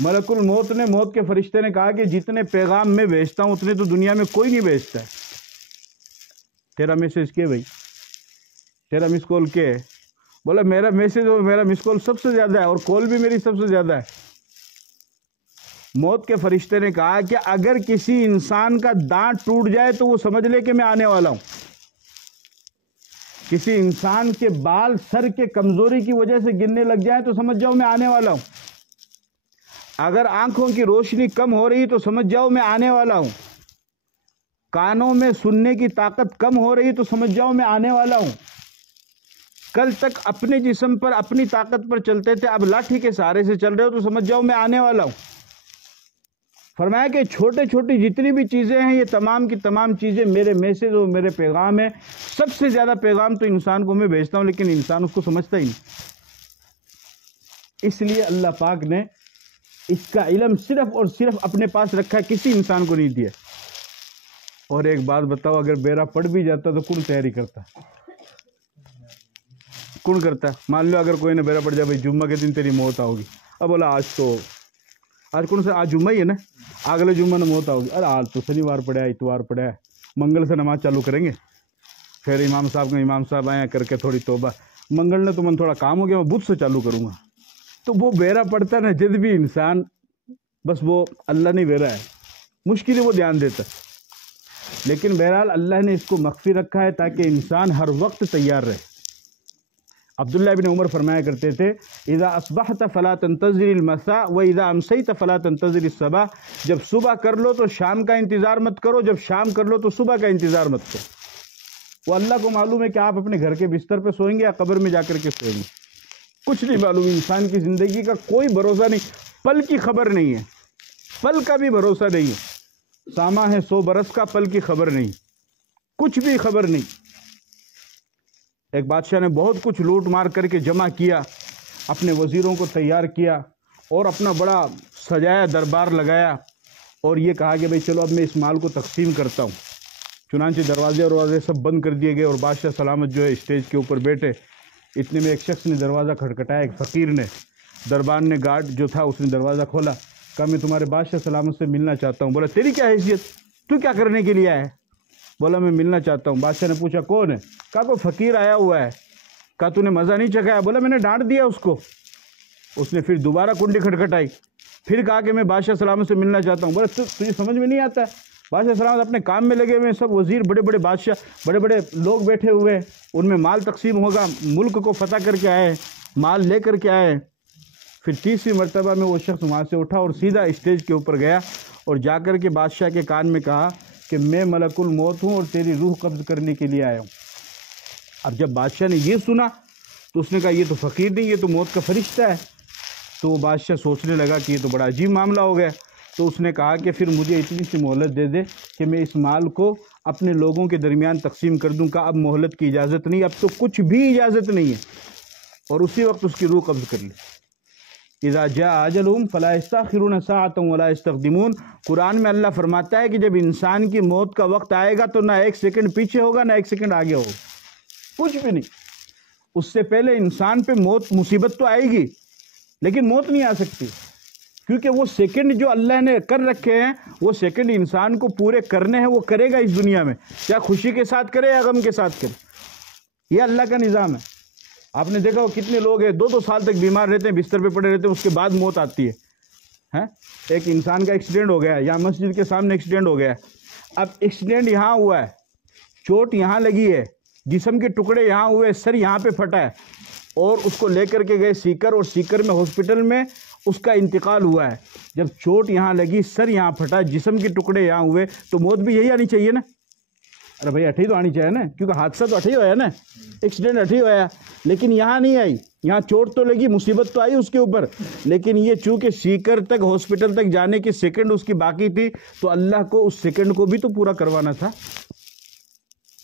ملک الموت نے، موت کے فرشتے نے کہا کہ جتنے پیغام میں بھیجتا ہوں اتنے تو دنیا میں کوئی نہیں بھیجتا ہے. تیرا میسج کیا بھائی؟ تیرا مس کال کیا ہے؟ بولا میرا میسج اور میرا مس کال سب سے زیادہ ہے، اور کال بھی میری سب سے زیادہ ہے. موت کے فرشتے نے کہا کہ اگر کسی انسان کا دانت ٹوٹ جائے تو وہ سمجھ لے کہ میں آنے والا ہوں. کسی انسان کے بال سر کے کمزوری کی وجہ سے گرنے لگ جائے تو سمجھ جاؤ میں آنے والا ہوں. اگر آنکھوں کی روشنی کم ہو رہی تو سمجھ جاؤ میں آنے والا ہوں. کانوں میں سننے کی طاقت کم ہو رہی تو سمجھ جاؤ میں آنے والا ہوں. کل تک اپنے جسم پر اپنی طاقت پر چلتے تھے، اب لاٹھی کے سہارے سے چل رہے ہو تو سمجھ جاؤ میں آنے والا ہوں. فرمایا کہ چھوٹے چھوٹی جتنی بھی چیزیں ہیں یہ تمام کی تمام چیزیں میرے میسج اور میرے پیغام ہیں. سب سے زیادہ پیغام تو انسان کو میں بھیجتا ہوں، لیکن انسان اس کو سمجھتا ہی نہیں. اس لیے اللہ پاک نے اس کا علم صرف اور صرف اپنے پاس رکھا ہے، کسی انسان کو نہیں دیا. اور ایک بات بتاؤ، اگر بیڑا پڑ بھی جاتا تو کون تیاری کرتا؟ کون کرتا؟ مان لو اگر کوئی نے بیڑا پڑ جائے بھائی جمعہ کے دن تیری موت آؤگی. اب بولا آج کون سا؟ آج جمعہ ہی ہے نا، اگلے جمعہ نے موت آؤگی. ارے آج تو شنیوار پڑا ہے، اتوار پڑا ہے، منگل سے نماز چالو کریں گے. پھر امام صاحب آئے کر کے تھوڑی توبہ، منگل نے تو من تھوڑا کام ہو گیا، میں بدھ سے چالو کروں گا. تو وہ بیڑا پڑتا نا جد بھی انسان، بس وہ اللہ نہیں بیڑا ہے، مشکل وہ دھیان دیتا. لیکن بہرحال اللہ نے اس کو مخفی رکھا ہے تاکہ انسان ہر وقت تیار رہے. عبداللہ بن عمر فرمایا کرتے تھے اذا اصبحت فلا تنتظر المساء واذا امسيت فلا تنتظر الصباح. جب صبح کر لو تو شام کا انتظار مت کرو، جب شام کر لو تو صبح کا انتظار مت کرو. وہ اللہ کو معلوم ہے کہ آپ اپنے گھر کے بستر پہ سوئیں گے یا قبر میں جا کر کے سوئیں گے، کچھ نہیں معلوم. انسان کی زندگی کا کوئی بھروسہ نہیں، پل کی خبر نہیں ہے، پل کا بھی بھروسہ نہیں ہے. ساما ہے 100 برس کا، پل کی خبر نہیں، کچھ بھی خبر نہیں. ایک بادشاہ نے بہت کچھ لوٹ مار کر کے جمع کیا، اپنے وزیروں کو تیار کیا اور اپنا بڑا سجایا دربار لگایا، اور یہ کہا کہ بھئی چلو اب میں اس مال کو تقسیم کرتا ہوں. چنانچہ دروازے سب بند کر دیے گئے اور بادشاہ سلامت جو ہے اسٹیج کے اوپر بیٹھے. اتنے میں ایک شخص نے دروازہ کھٹکھٹایا، ایک فقیر نے. دربان نے گارڈ جو تھا اس نے دروازہ کھولا، کہا میں تمہارے بادشاہ سلامت سے ملنا چاہتا ہوں. بولا تیری کیا حیثیت، تو کیا کرنے کے لیے آیا ہے؟ بولا میں ملنا چاہتا ہوں. بادشاہ نے پوچھا کون ہے؟ کہا کوئی فقیر آیا ہوا ہے. کہا تو نے مزہ نہیں چکھایا؟ بولا میں نے ڈانٹ دیا اس کو. اس نے پھر دوبارہ کنڈی کھٹکھٹائی، پھر کہا کہ میں بادشاہ سلامت سے ملنا چاہتا ہوں. بولا تجھے سمجھ میں نہیں آتا ہے؟ بادشاہ سلامت اپنے کام میں لگے ہوئے ہیں، سب وزیر بڑے بڑے بادشاہ بڑے بڑے لوگ بیٹھے ہوئے ہیں، ان میں مال تقسیم ہوگا، ملک کو فتح کر کے آئے، مال لے کر کے آئے. پھر تیسری مرتبہ میں وہ شخص وہاں سے اٹھا اور سیدھا اسٹیج کے اوپر گیا اور جا کر کے بادشاہ کے کان میں کہا کہ میں ملک الموت ہوں اور تیری روح قبض کرنے کے لیے آیا ہوں. اب جب بادشاہ نے یہ سنا تو اس نے کہا یہ تو فقیر نہیں، یہ تو موت کا فرشتہ ہے. تو وہ بادشاہ سوچنے لگا کہ یہ تو بڑا عجیب معاملہ ہو گیا. تو اس نے کہا کہ پھر مجھے اتنی سی مہلت دے دے کہ میں اس مال کو اپنے لوگوں کے درمیان تقسیم کر دوں. کہا اب مہلت کی اجازت نہیں، اب تو کچھ بھی اجازت نہیں ہے. اور اسی وقت اس کی روح قبض کر لی. اذا جاء اجلهم فلا يستأخرون ساعة ولا يستقدمون. قرآن میں اللہ فرماتا ہے کہ جب انسان کی موت کا وقت آئے گا تو نہ ایک سیکنڈ پیچھے ہوگا نہ ایک سیکنڈ آگے ہوگا، کچھ بھی نہیں. اس سے پہلے انسان پہ موت مصیبت تو آئے گی لیکن موت نہیں آ سکتی، کیونکہ وہ سیکنڈ جو اللہ نے کر رکھے ہیں وہ سیکنڈ انسان کو پورے کرنے ہیں، وہ کرے گا اس دنیا میں، چاہے خوشی کے ساتھ کرے یا غم کے ساتھ کرے. یہ اللہ کا نظام ہے. آپ نے دیکھا وہ کتنے لوگ ہیں 2-2 سال تک بیمار رہتے ہیں، بستر پہ پڑے رہتے ہیں، اس کے بعد موت آتی ہے. ایک انسان کا ایکسیڈنٹ ہو گیا ہے، یا مسجد کے سامنے ایکسیڈنٹ ہو گیا ہے. اب ایکسیڈنٹ یہاں ہوا ہے، چوٹ یہاں لگی ہے، جسم کے ٹکڑے یہاں ہوئے، سر یہاں پہ پھٹا ہے، اور اس کو لے کر کے گئے سیکر، اور سیکر میں ہاسپٹل میں اس کا انتقال ہوا ہے. جب چوٹ یہاں لگی، سر یہاں پھٹا، جسم کے ٹکڑے یہاں ہوئے، تو موت بھی یہی آنی چاہیے نا. ارے بھائی اٹھی تو آنی چاہیے نا، کیونکہ حادثہ تو اٹھی ہوا ہے نا، ایکسیڈنٹ اٹھی ہوا ہے، لیکن یہاں نہیں آئی، یہاں چوٹ تو لگی، مصیبت تو آئی اس کے اوپر، لیکن یہ چونکہ سیکر تک ہاسپٹل تک جانے کی سیکنڈ اس کی باقی تھی، تو اللہ کو اس سیکنڈ کو بھی تو پورا کروانا تھا،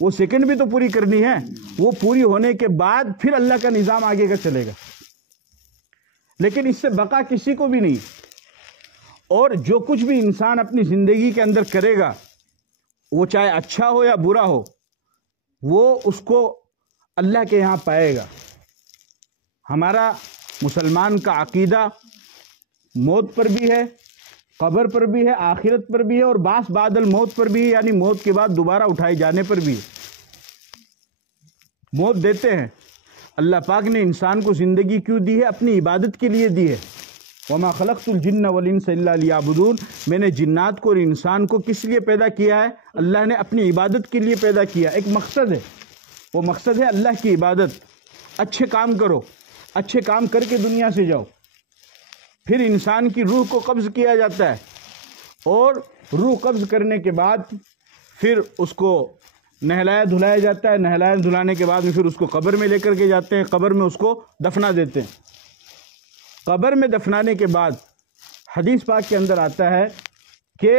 وہ سیکنڈ بھی تو پوری کرنی ہے، وہ پوری ہونے کے بعد پھر اللہ کا نظام آگے کا چلے گا، لیکن اس سے بقا کسی کو بھی نہیں۔ اور جو کچھ بھی انسان اپنی زندگی کے اندر کرے گا، وہ چاہے اچھا ہو یا برا ہو، وہ اس کو اللہ کے یہاں پائے گا۔ ہمارا مسلمان کا عقیدہ موت پر بھی ہے، قبر پر بھی ہے، آخرت پر بھی ہے، اور بعث بعد الموت پر بھی ہے، یعنی موت کے بعد دوبارہ اٹھائے جانے پر بھی ہے۔ موت دیتے ہیں، اللہ پاک نے انسان کو زندگی کیوں دی ہے؟ اپنی عبادت کے لیے دی ہے۔ وَمَا خَلَقْتُ الْجِنَّ وَالْإِنسَ إِلَّا لِيَعْبُدُونَ، میں نے جنات کو اور انسان کو کس لیے پیدا کیا ہے؟ اللہ نے اپنی عبادت کے لیے پیدا کیا، ایک مقصد ہے، وہ مقصد ہے اللہ کی عبادت۔ اچھے کام کرو، اچھے کام کر کے دنیا سے جاؤ، پھر انسان کی روح کو قبض کیا جاتا ہے، اور روح قبض کرنے کے بعد پھر اس کو نہلایا دھلایا جاتا ہے، نہلایا دھلانے کے بعد پھر اس کو قبر میں لے کر کے جاتے ہیں، قبر میں اس کو دفنا دیتے ہیں۔ قبر میں دفنانے کے بعد حدیث پاک کے اندر آتا ہے کہ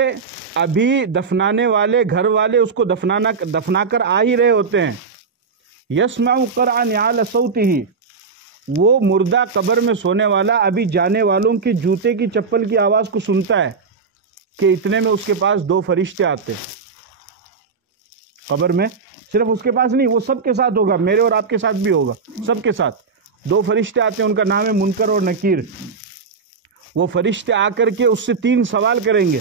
ابھی دفنانے والے گھر والے اس کو دفنا کر آ ہی رہے ہوتے ہیں، یسمع قرع نعال صوتہ، وہ مردہ قبر میں سونے والا ابھی جانے والوں کے جوتے کی چپل کی آواز کو سنتا ہے کہ اتنے میں اس کے پاس 2 فرشتے آتے قبر میں، صرف اس کے پاس نہیں، وہ سب کے ساتھ ہوگا، میرے اور آپ کے ساتھ بھی ہوگا، سب کے ساتھ 2 فرشتے آتے ہیں، ان کا نام ہے منکر اور نکیر۔ وہ فرشتے آ کر کے اس سے 3 سوال کریں گے،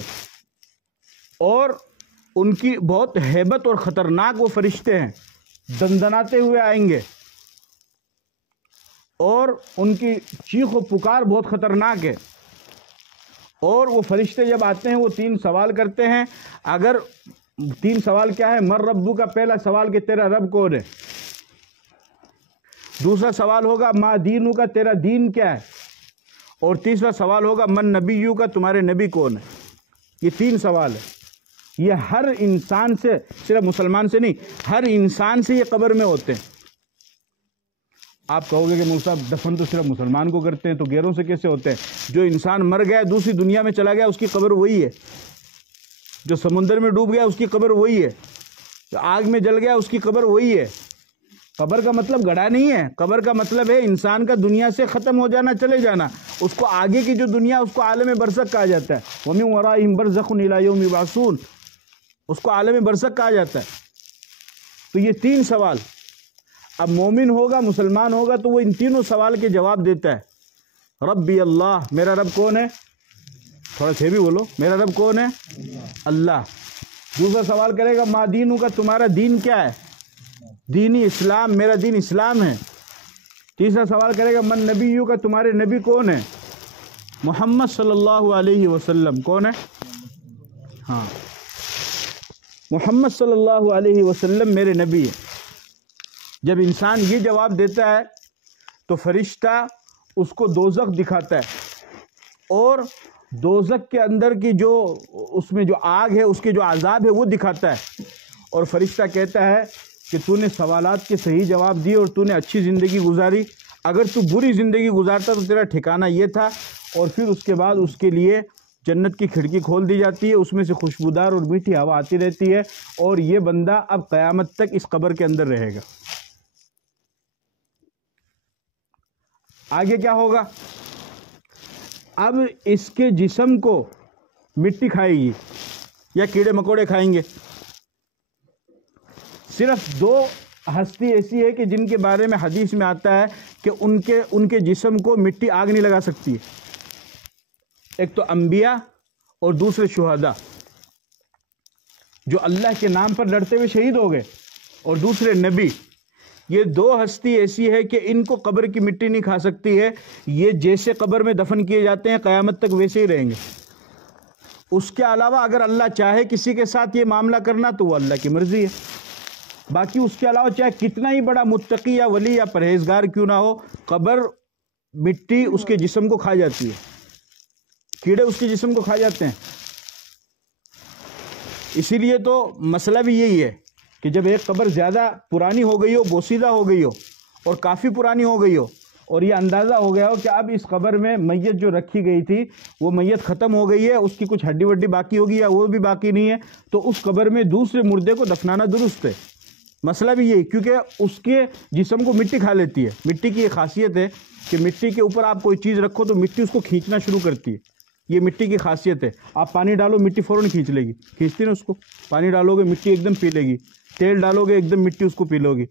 اور ان کی بہت ہیبت اور خطرناک وہ فرشتے ہیں، دندناتے ہوئے آئیں گے، اور ان کی چیخ و پکار بہت خطرناک ہے۔ اور وہ فرشتے جب آتے ہیں وہ 3 سوال کرتے ہیں، اگر 3 سوال کیا ہے؟ من ربو کا پہلا سوال کہ تیرا رب کون ہے، دوسرا سوال ہوگا ما دینو کا تیرا دین کیا ہے، اور تیسرا سوال ہوگا من نبیو کا تمہارے نبی کون ہے۔ یہ 3 سوال ہے، یہ ہر انسان سے، صرف مسلمان سے نہیں، ہر انسان سے یہ قبر میں ہوتے ہیں۔ آپ کہو گے کہ مولوی صاحب دفن تو صرف مسلمان کو کرتے ہیں، تو غیروں سے کیسے ہوتے ہیں؟ جو انسان مر گیا دوسری دنیا میں چلا گیا اس کی قبر وہی ہے، جو سمندر میں ڈوب گیا اس کی قبر وہی ہے، جو آگ میں جل گیا اس کی قبر وہی ہے۔ قبر کا مطلب گڑھا نہیں ہے، قبر کا مطلب ہے انسان کا دنیا سے ختم ہو جانا، چلے جانا، اس کو آگے کی جو دنیا اس کو عالم برزخ کہا جاتا ہے، وَمِن وَرَائِهِمْ بَرْزَخٌ إِلَىٰ يَوْمِ يُبْعَثُونَ، اس کو عالم برزخ کہا جاتا ہے۔ تو یہ 3 سوال، اب مومن ہوگا، مسلمان ہوگا تو وہ ان تینوں سوال کے جواب دیتا ہے۔ ربی اللہ، میرا رب کون ہے؟ تھوڑا سے بھی بولو، میرا رب کون ہے؟ اللہ۔ دوسرا سوال کرے گا ما دینو کا تمہارا دین کیا ہے؟ دینی اسلام، میرا دین اسلام ہے۔ تیسرا سوال کرے گا من نبیو کا تمہارے نبی کون ہے؟ محمد صلی اللہ علیہ وسلم کون ہے؟ ہاں، محمد صلی اللہ علیہ وسلم میرے نبی ہے۔ جب انسان یہ جواب دیتا ہے تو فرشتہ اس کو دوزخ دکھاتا ہے، اور دوزخ کے اندر کی جو اس میں جو آگ ہے اس کے جو عذاب ہے وہ دکھاتا ہے، اور فرشتہ کہتا ہے کہ تو نے سوالات کے صحیح جواب دیے اور تو نے اچھی زندگی گزاری، اگر تو بری زندگی گزارتا تو تیرا ٹھکانہ یہ تھا۔ اور پھر اس کے بعد اس کے لیے جنت کی کھڑکی کھول دی جاتی ہے، اس میں سے خوشبودار اور میٹھی ہوا آتی رہتی ہے، اور یہ بندہ اب قیامت تک اس قبر کے اندر رہے گا۔ آگے کیا ہوگا؟ اب اس کے جسم کو مٹی کھائے گی یا کیڑے مکوڑے کھائیں گے؟ صرف 2 ہستی ایسی ہے کہ جن کے بارے میں حدیث میں آتا ہے کہ ان کے جسم کو مٹی آگ نہیں لگا سکتی، ایک تو انبیاء اور دوسرے شہداء جو اللہ کے نام پر لڑتے ہوئے شہید ہو گئے، اور دوسرے نبی۔ یہ 2 ہستی ایسی ہے کہ ان کو قبر کی مٹی نہیں کھا سکتی ہے، یہ جیسے قبر میں دفن کیے جاتے ہیں قیامت تک ویسے ہی رہیں گے۔ اس کے علاوہ اگر اللہ چاہے کسی کے ساتھ یہ معاملہ کرنا تو وہ اللہ کی مرضی ہے، باقی اس کے علاوہ چاہے کتنا ہی بڑا متقی یا ولی یا پرہیزگار کیوں نہ ہو، قبر مٹی اس کے جسم کو کھا جاتی ہے، کیڑے اس کے جسم کو کھا جاتے ہیں۔ اسی لیے تو مسئلہ بھی یہی ہے کہ جب ایک قبر زیادہ پرانی ہو گئی ہو، بوسیدہ ہو گئی ہو اور کافی پرانی ہو گئی ہو، اور یہ اندازہ ہو گیا ہو کہ اب اس قبر میں میت جو رکھی گئی تھی وہ میت ختم ہو گئی ہے، اس کی کچھ ہڈی وڈی باقی ہوگی یا وہ بھی باقی نہیں ہے، تو اس قبر میں دوسرے مردے کو دفنانا درست ہے۔ مسئلہ بھی یہی، کیونکہ اس کے جسم کو مٹی کھا لیتی ہے۔ مٹی کی یہ خاصیت ہے کہ مٹی کے اوپر آپ کوئی چیز رکھو تو مٹی اس کو کھینچنا شروع کرتی ہے، یہ مٹی کی خاصیت ہے۔ آپ پانی ڈالو مٹی فوراً کھینچ لے گی، کھینچتی نا اس کو، پانی ڈالو گے مٹی ایک دم پی لے گی، تیل ڈالو گے ایک دم مٹی اس کو پی لو گی۔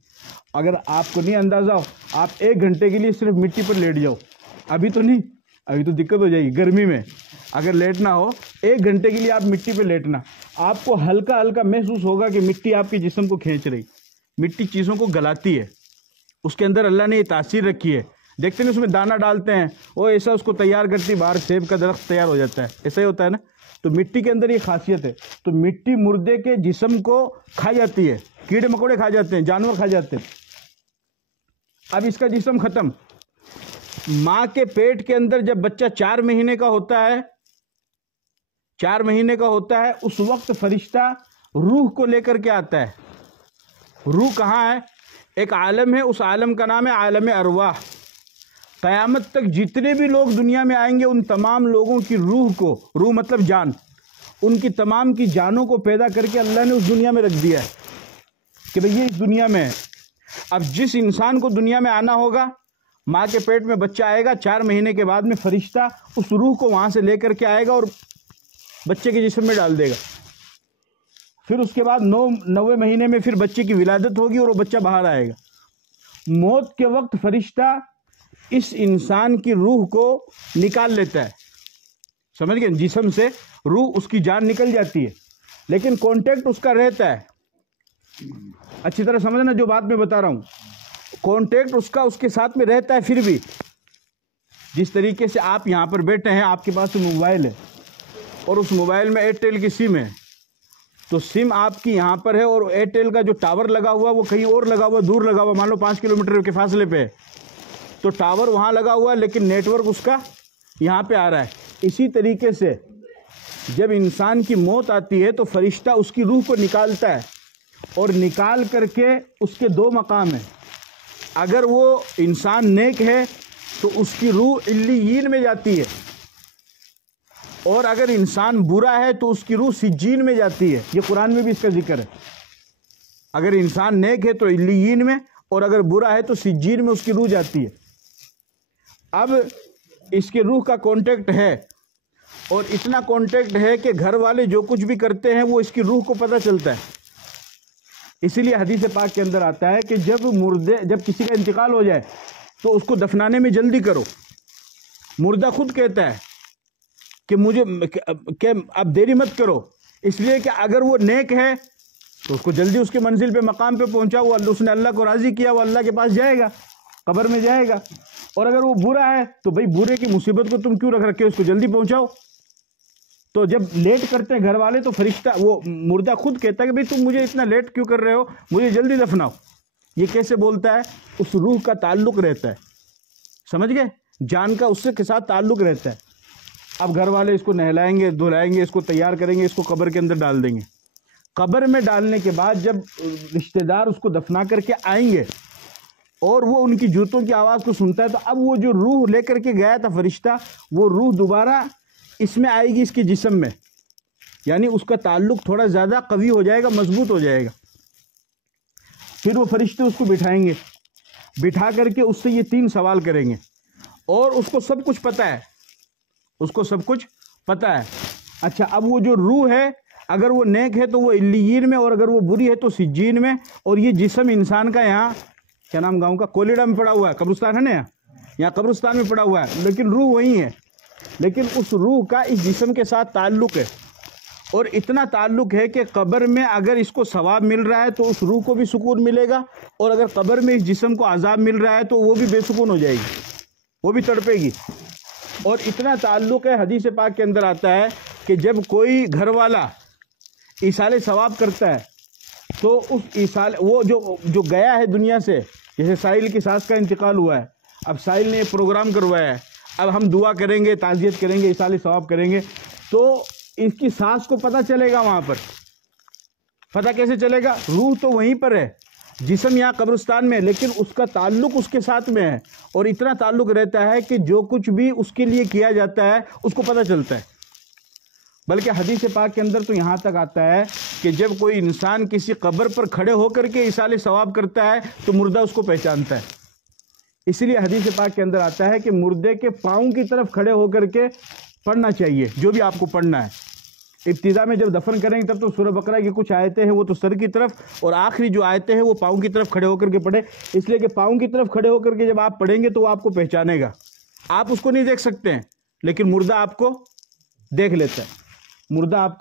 اگر آپ کو نہیں اندازہ ہو، آپ 1 گھنٹے کے لیے صرف مٹی پر لیٹ جاؤ، ابھی تو نہیں، ابھی تو دقت ہو جائے گی گرمی میں، اگر لیٹنا ہو 1 گھنٹے کے لیے آپ مٹی پہ لیٹنا، آپ کو ہلکا ہلکا محسوس ہوگا کہ مٹی آپ کے جسم کو کھینچ رہی۔ مٹی چیزوں کو گلاتی ہے، اس کے اندر اللہ نے یہ تاثیر رکھی ہے۔ دیکھتے ہیں اس میں دانہ ڈالتے ہیں، وہ ایسا اس کو تیار کرتی، باہر سیب کا درخت تیار ہو جاتا ہے، ایسا ہی ہوتا ہے نا۔ تو مٹی کے اندر یہ خاصیت ہے، تو مٹی مردے کے جسم کو کھا جاتی ہے، کیڑے مکوڑے کھا جاتے ہیں، جانور کھا جاتے ہیں۔ اب اس کا جسم ختم، ماں کے پیٹ کے اندر جب بچہ 4 مہینے کا ہوتا ہے، 4 مہینے کا ہوتا ہے، اس وقت فرشتہ روح کو لے کر کے آتا ہے۔ روح کہاں ہے؟ ایک عالم ہے، اس عالم کا نام ہے عالم ارواح۔ قیامت تک جتنے بھی لوگ دنیا میں آئیں گے ان تمام لوگوں کی روح کو، روح مطلب جان، ان کی تمام کی جانوں کو پیدا کر کے اللہ نے اس دنیا میں رکھ دیا ہے کہ بھئی یہ اس دنیا میں ہے۔ اب جس انسان کو دنیا میں آنا ہوگا، ماں کے پیٹ میں بچہ آئے گا، 4 مہینے کے بعد میں فرشتہ اس روح کو وہاں سے لے کر کے آئے گا اور بچے کے جسم میں ڈال دے گا۔ پھر اس کے بعد 9ویں مہینے میں پھر بچے کی ولادت ہوگی اور وہ بچہ باہر آئے گا۔ موت کے وقت فرشتہ اس انسان کی روح کو نکال لیتا ہے، سمجھ گئے؟ جسم سے روح، اس کی جان نکل جاتی ہے، لیکن کانٹیکٹ اس کا رہتا ہے۔ اچھی طرح سمجھنا جو بات میں بتا رہا ہوں، کانٹیکٹ اس کا اس کے ساتھ میں رہتا ہے۔ پھر بھی جس طریقے سے آپ یہاں پر بیٹھے ہیں، آپ کے پاس موبائل ہے اور اس موبائل میں ایئرٹیل کی سم ہے، تو سم آپ کی یہاں پر ہے اور ایئرٹیل کا جو ٹاور لگا ہوا وہ کہیں اور لگا ہوا، دور لگا ہوا، مان لو 5 کلومیٹر کے فاصلے پہ ہے، تو ٹاور وہاں لگا ہوا ہے لیکن نیٹ ورک اس کا یہاں پہ آ رہا ہے۔ اسی طریقے سے جب انسان کی موت آتی ہے تو فرشتہ اس کی روح کو نکالتا ہے، اور نکال کر کے اس کے 2 مقام ہیں۔ اگر وہ انسان نیک ہے تو اس کی روح علیین میں جاتی ہے، اور اگر انسان برا ہے تو اس کی روح سجین میں جاتی ہے۔ یہ قرآن میں بھی اس کا ذکر ہے، اگر انسان نیک ہے تو علیین میں، اور اگر برا ہے تو سجین میں اس کی روح جاتی ہے۔ اب اس کے روح کا کانٹیکٹ ہے، اور اتنا کانٹیکٹ ہے کہ گھر والے جو کچھ بھی کرتے ہیں وہ اس کی روح کو پتہ چلتا ہے۔ اسی لیے حدیث پاک کے اندر آتا ہے کہ جب کسی کا انتقال ہو جائے تو اس کو دفنانے میں جلدی کرو۔ مردہ خود کہتا ہے کہ اب دیری مت کرو، اس لیے کہ اگر وہ نیک ہے تو اس کو جلدی اس کے منزل پہ، مقام پہ پہنچا، وہ اس نے اللہ کو راضی کیا، وہ اللہ کے پاس جائے گا، قبر میں جائے گا۔ اور اگر وہ برا ہے تو بھئی برے کی مصیبت کو تم کیوں رکھ رکھے، اس کو جلدی پہنچاؤ۔ تو جب لیٹ کرتے ہیں گھر والے تو فرشتہ، وہ مردہ خود کہتا ہے کہ بھئی تم مجھے اتنا لیٹ کیوں کر رہے ہو، مجھے جلدی دفناؤ۔ یہ کیسے بولتا ہے؟ اس روح کا تعلق رہتا ہے، سمجھ گئے؟ جان کا اس کے ساتھ تعلق رہتا ہے۔ اب گھر والے اس کو نہلائیں گے، دھلائیں گے، اس کو تیار کریں گے، اس کو قبر کے اندر ڈال دیں گے۔ قبر میں ڈالنے کے بعد جب رشتہ دار اس کو دفنا کر کے آئیں گے اور وہ ان کی جوتوں کی آواز کو سنتا ہے، تو اب وہ جو روح لے کر کے گیا تھا فرشتہ، وہ روح دوبارہ اس میں آئے گی، اس کے جسم میں، یعنی اس کا تعلق تھوڑا زیادہ قوی ہو جائے گا، مضبوط ہو جائے گا۔ پھر وہ فرشتے اس کو بٹھائیں گے، بٹھا کر کے اس سے یہ 3 سوال کریں گے، اور اس کو سب کچھ پتہ ہے، اس کو سب کچھ پتہ ہے۔ اچھا، اب وہ جو روح ہے اگر وہ نیک ہے تو وہ علیین میں، اور اگر وہ بری ہے تو سجین میں، اور یہ جسم انسان کا یہاں کیا نام گاؤں کا کولیڈا میں پڑا ہوا ہے، قبرستان ہے نا، یہاں قبرستان میں پڑا ہوا ہے، لیکن روح وہی ہے، لیکن اس روح کا اس جسم کے ساتھ تعلق ہے، اور اتنا تعلق ہے کہ قبر میں اگر اس کو ثواب مل رہا ہے تو اس روح کو بھی سکون ملے گا، اور اگر قبر میں اس جسم کو عذاب مل رہا ہے تو وہ بھی بے سکون ہو جائے گی، وہ بھی تڑپے گی۔ اور اتنا تعلق ہے، حدیث پاک کے اندر آتا ہے کہ جب کوئی گھر والا ایصال ثواب کرتا ہے تو اس ایصال، وہ جو گیا ہے دنیا سے، جیسے ساحل کی ساس کا انتقال ہوا ہے، اب ساحل نے ایک پروگرام کروایا ہے، اب ہم دعا کریں گے، تعزیت کریں گے، ایصال ثواب کریں گے، تو اس کی ساس کو پتہ چلے گا وہاں پر پتہ کیسے چلے گا؟ روح تو وہیں پر ہے، جسم یہاں قبرستان میں، لیکن اس کا تعلق اس کے ساتھ میں ہے، اور اتنا تعلق رہتا ہے کہ جو کچھ بھی اس کے لیے کیا جاتا ہے اس کو پتہ چلتا ہے۔ بلکہ حدیث پاک کے اندر تو یہاں تک آتا ہے کہ جب کوئی انسان کسی قبر پر کھڑے ہو کر کے ایصال ثواب کرتا ہے تو مردہ اس کو پہچانتا ہے۔ اسی لیے حدیث پاک کے اندر آتا ہے کہ مردے کے پاؤں کی طرف کھڑے ہو کر کے پڑھنا چاہیے جو بھی آپ کو پڑھنا ہے۔ ابتدا میں جب دفن کریں گے تب تو سورہ بقرہ کی کچھ آیتیں ہیں وہ تو سر کی طرف، اور آخری جو آیتیں ہیں وہ پاؤں کی طرف کھڑے ہو کر کے پڑھیں، اس لیے کہ پاؤں کی طرف کھڑے ہو کر کے جب آپ پڑھیں گے تو وہ آپ کو پہچانے گا۔ آپ اس کو نہیں دیکھ سکتے ہیں لیکن مردہ آپ کو دیکھ لیتا ہے۔ مردہ آپ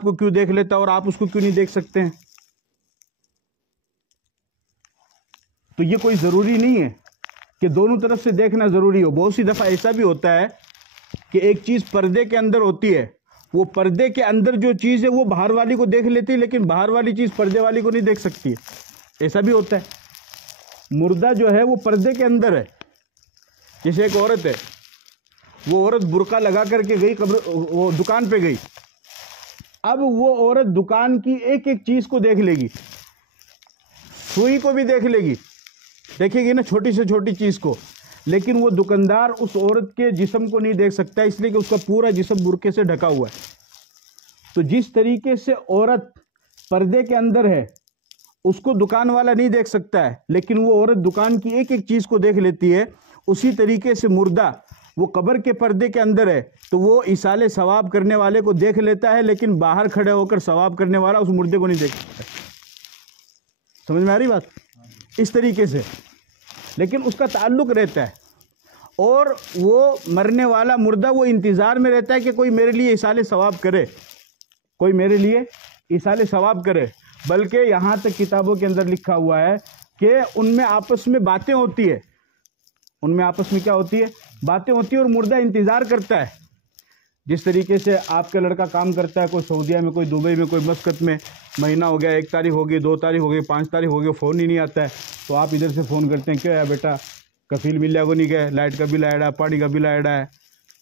کو کیوں دیکھ لیتا ہے اور آپ اس کو کیوں نہیں دیکھ سکتے ہیں؟ تو یہ کوئی ضروری نہیں ہے کہ دونوں طرف سے دیکھنا ضروری ہو۔ بہت سی دفعہ ایسا بھی ہوتا ہے کہ ایک چیز پردے کے اندر ہوتی ہے، وہ پردے کے اندر جو چیز ہے وہ باہر والی کو دیکھ لیتی ہے لیکن باہر والی چیز پردے والی کو نہیں دیکھ سکتی ہے، ایسا بھی ہوتا ہے۔ مردہ جو ہے وہ پردے کے اندر ہے۔ جیسے ایک عورت ہے، وہ عورت برقع لگا کر کے گئی وہ دکان پہ گئی، اب وہ عورت دکان کی ایک ایک چیز کو دیکھ لے گی، سوئی کو بھی دیکھ لے گی، دیکھے گی نا چھوٹی سے چھوٹی چیز کو، لیکن وہ دکاندار اس عورت کے جسم کو نہیں دیکھ سکتا اس لیے کہ اس کا پورا جسم برقعے سے ڈھکا ہوا ہے۔ تو جس طریقے سے عورت پردے کے اندر ہے اس کو دکان والا نہیں دیکھ سکتا ہے لیکن وہ عورت دکان کی ایک ایک چیز کو دیکھ لیتی ہے، اسی طریقے سے مردہ وہ قبر کے پردے کے اندر ہے تو وہ ایصال ثواب کرنے والے کو دیکھ لیتا ہے لیکن باہر کھڑے ہو کر ثواب کرنے والا اس مردے کو نہیں دیکھ سکتا۔ سمجھ میں آ رہی بات؟ اس طریقے سے لیکن اس کا تعلق رہتا ہے، اور وہ مرنے والا مردہ وہ انتظار میں رہتا ہے کہ کوئی میرے لیے ایصال ثواب کرے، کوئی میرے لیے ایصال ثواب کرے۔ بلکہ یہاں تک کتابوں کے اندر لکھا ہوا ہے کہ ان میں آپس میں باتیں ہوتی ہے، ان میں آپس میں کیا ہوتی ہے؟ باتیں ہوتی ہیں، اور مردہ انتظار کرتا ہے۔ جس طریقے سے آپ کا لڑکا کام کرتا ہے، کوئی سعودیہ میں، کوئی دبئی میں، کوئی مسقط میں، مہینہ ہو گیا، 1 تاریخ ہو گئی، 2 تاریخ ہو گئی، 5 تاریخ ہو گئی، فون ہی نہیں آتا ہے، تو آپ ادھر سے فون کرتے ہیں، کیا ہے بیٹا کفیل مل کو نہیں گئے، لائٹ کا بل آئے ہے، پانی کا بل آئے ہے،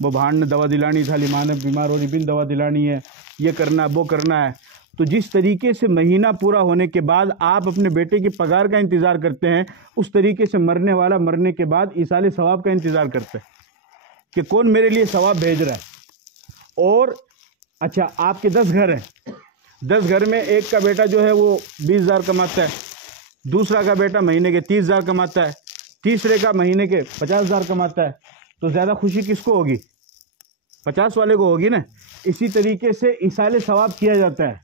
وہ بھان نے دوا دلانی تھا، لیمان بیمار ہو رہی بن دوا دلانی ہے، یہ کرنا ہے وہ کرنا ہے۔ تو جس طریقے سے مہینہ پورا ہونے کے بعد آپ اپنے بیٹے کی پگار کا انتظار کرتے ہیں، اس طریقے سے مرنے والا مرنے کے بعد ایصال ثواب کا انتظار کرتا ہے کہ کون میرے لیے ثواب بھیج رہا ہے۔ اور اچھا آپ کے 10 گھر ہیں، 10 گھر میں ایک کا بیٹا جو ہے وہ 20,000 کماتا ہے، دوسرا کا بیٹا مہینے کے 30,000 کماتا ہے، تیسرے کا مہینے کے 50,000 کماتا ہے، تو زیادہ خوشی کس کو ہوگی؟ 50 والے کو ہوگی نا۔ اسی طریقے سے ایصال ثواب کیا جاتا ہے،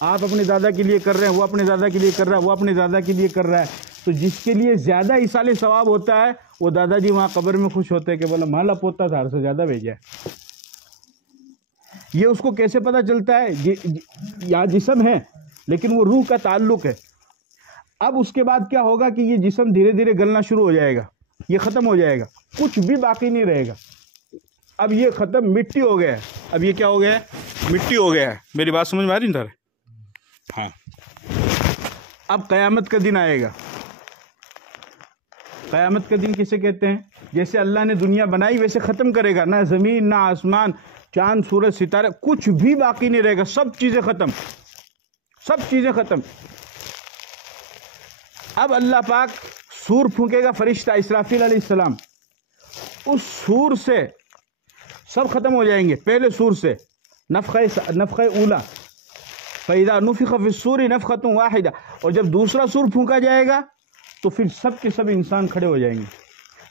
آپ اپنے دادا کے لیے کر رہے ہیں، وہ اپنے دادا کے لیے کر رہا ہے، وہ اپنے دادا کے لیے کر رہا ہے، تو جس کے لیے زیادہ ایصال ثواب ہوتا ہے وہ دادا جی وہاں قبر میں خوش ہوتے ہیں کہ بولا مالا پوتا تھا سے زیادہ بھیجا ہے۔ یہ اس کو کیسے پتہ چلتا ہے؟ یا جسم ہے لیکن وہ روح کا تعلق ہے۔ اب اس کے بعد کیا ہوگا کہ یہ جسم دھیرے دھیرے گلنا شروع ہو جائے گا، یہ ختم ہو جائے گا، کچھ بھی باقی نہیں رہے گا۔ اب یہ ختم، مٹی ہو گیا ہے، اب یہ کیا ہو گیا ہے؟ مٹی ہو گیا ہے۔ میری بات سمجھ میں آ رہی ہے؟ ہاں، اب قیامت کا دن آئے گا۔ قیامت کا دن کسے کہتے ہیں؟ جیسے اللہ نے دنیا بنائی ویسے ختم کرے گا، نہ زمین، نہ آسمان، چاند، سورج، ستارے، کچھ بھی باقی نہیں رہے گا، سب چیزیں ختم، سب چیزیں ختم۔ اب اللہ پاک سور پھونکے گا، فرشتہ اسرافیل علیہ السلام، اس سور سے سب ختم ہو جائیں گے۔ پہلے سور سے نفخہ اولا، فَإِذَا نُفِخَ فِي الصُّورِ نَفْخَةٌ وَاحِدَةٌ، اور جب دوسرا سور پھونکا جائے گا تو پھر سب کے سب انسان کھڑے ہو جائیں گے۔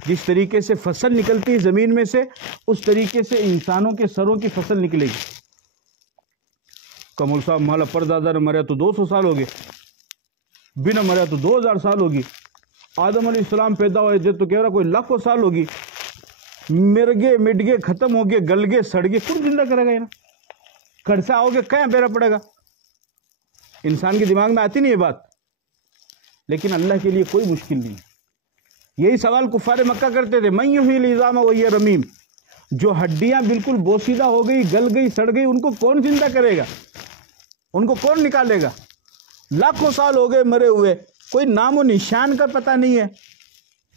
جس طریقے سے فصل نکلتی ہے زمین میں سے، اس طریقے سے انسانوں کے سروں کی فصل نکلے گی۔ کمل صاحب مالا پردادا نے مریا تو 200 سال ہو گئے، بنا مریا تو 2000 سال ہوگی، آدم علیہ السلام پیدا ہوئے تھے تو کہہ رہا کوئی لاکھوں سال ہوگی، مرگے مٹ گئے، ختم ہو گئے، گل گئے، سڑ گئے، کون زندہ کرے گا؟ یہ نا کھڑسا ہو گیا، کہاں پیرا پڑے گا؟ انسان کے دماغ میں آتی نہیں یہ بات، لیکن اللہ کے لیے کوئی مشکل نہیں۔ یہی سوال کفار مکہ کرتے تھے، من یحیی العظام وہی رمیم، جو ہڈیاں بالکل بوسیدہ ہو گئی، گل گئی، سڑ گئی، ان کو کون زندہ کرے گا؟ ان کو کون نکالے گا؟ لاکھوں سال ہو گئے مرے ہوئے، کوئی نام و نشان کا پتہ نہیں ہے،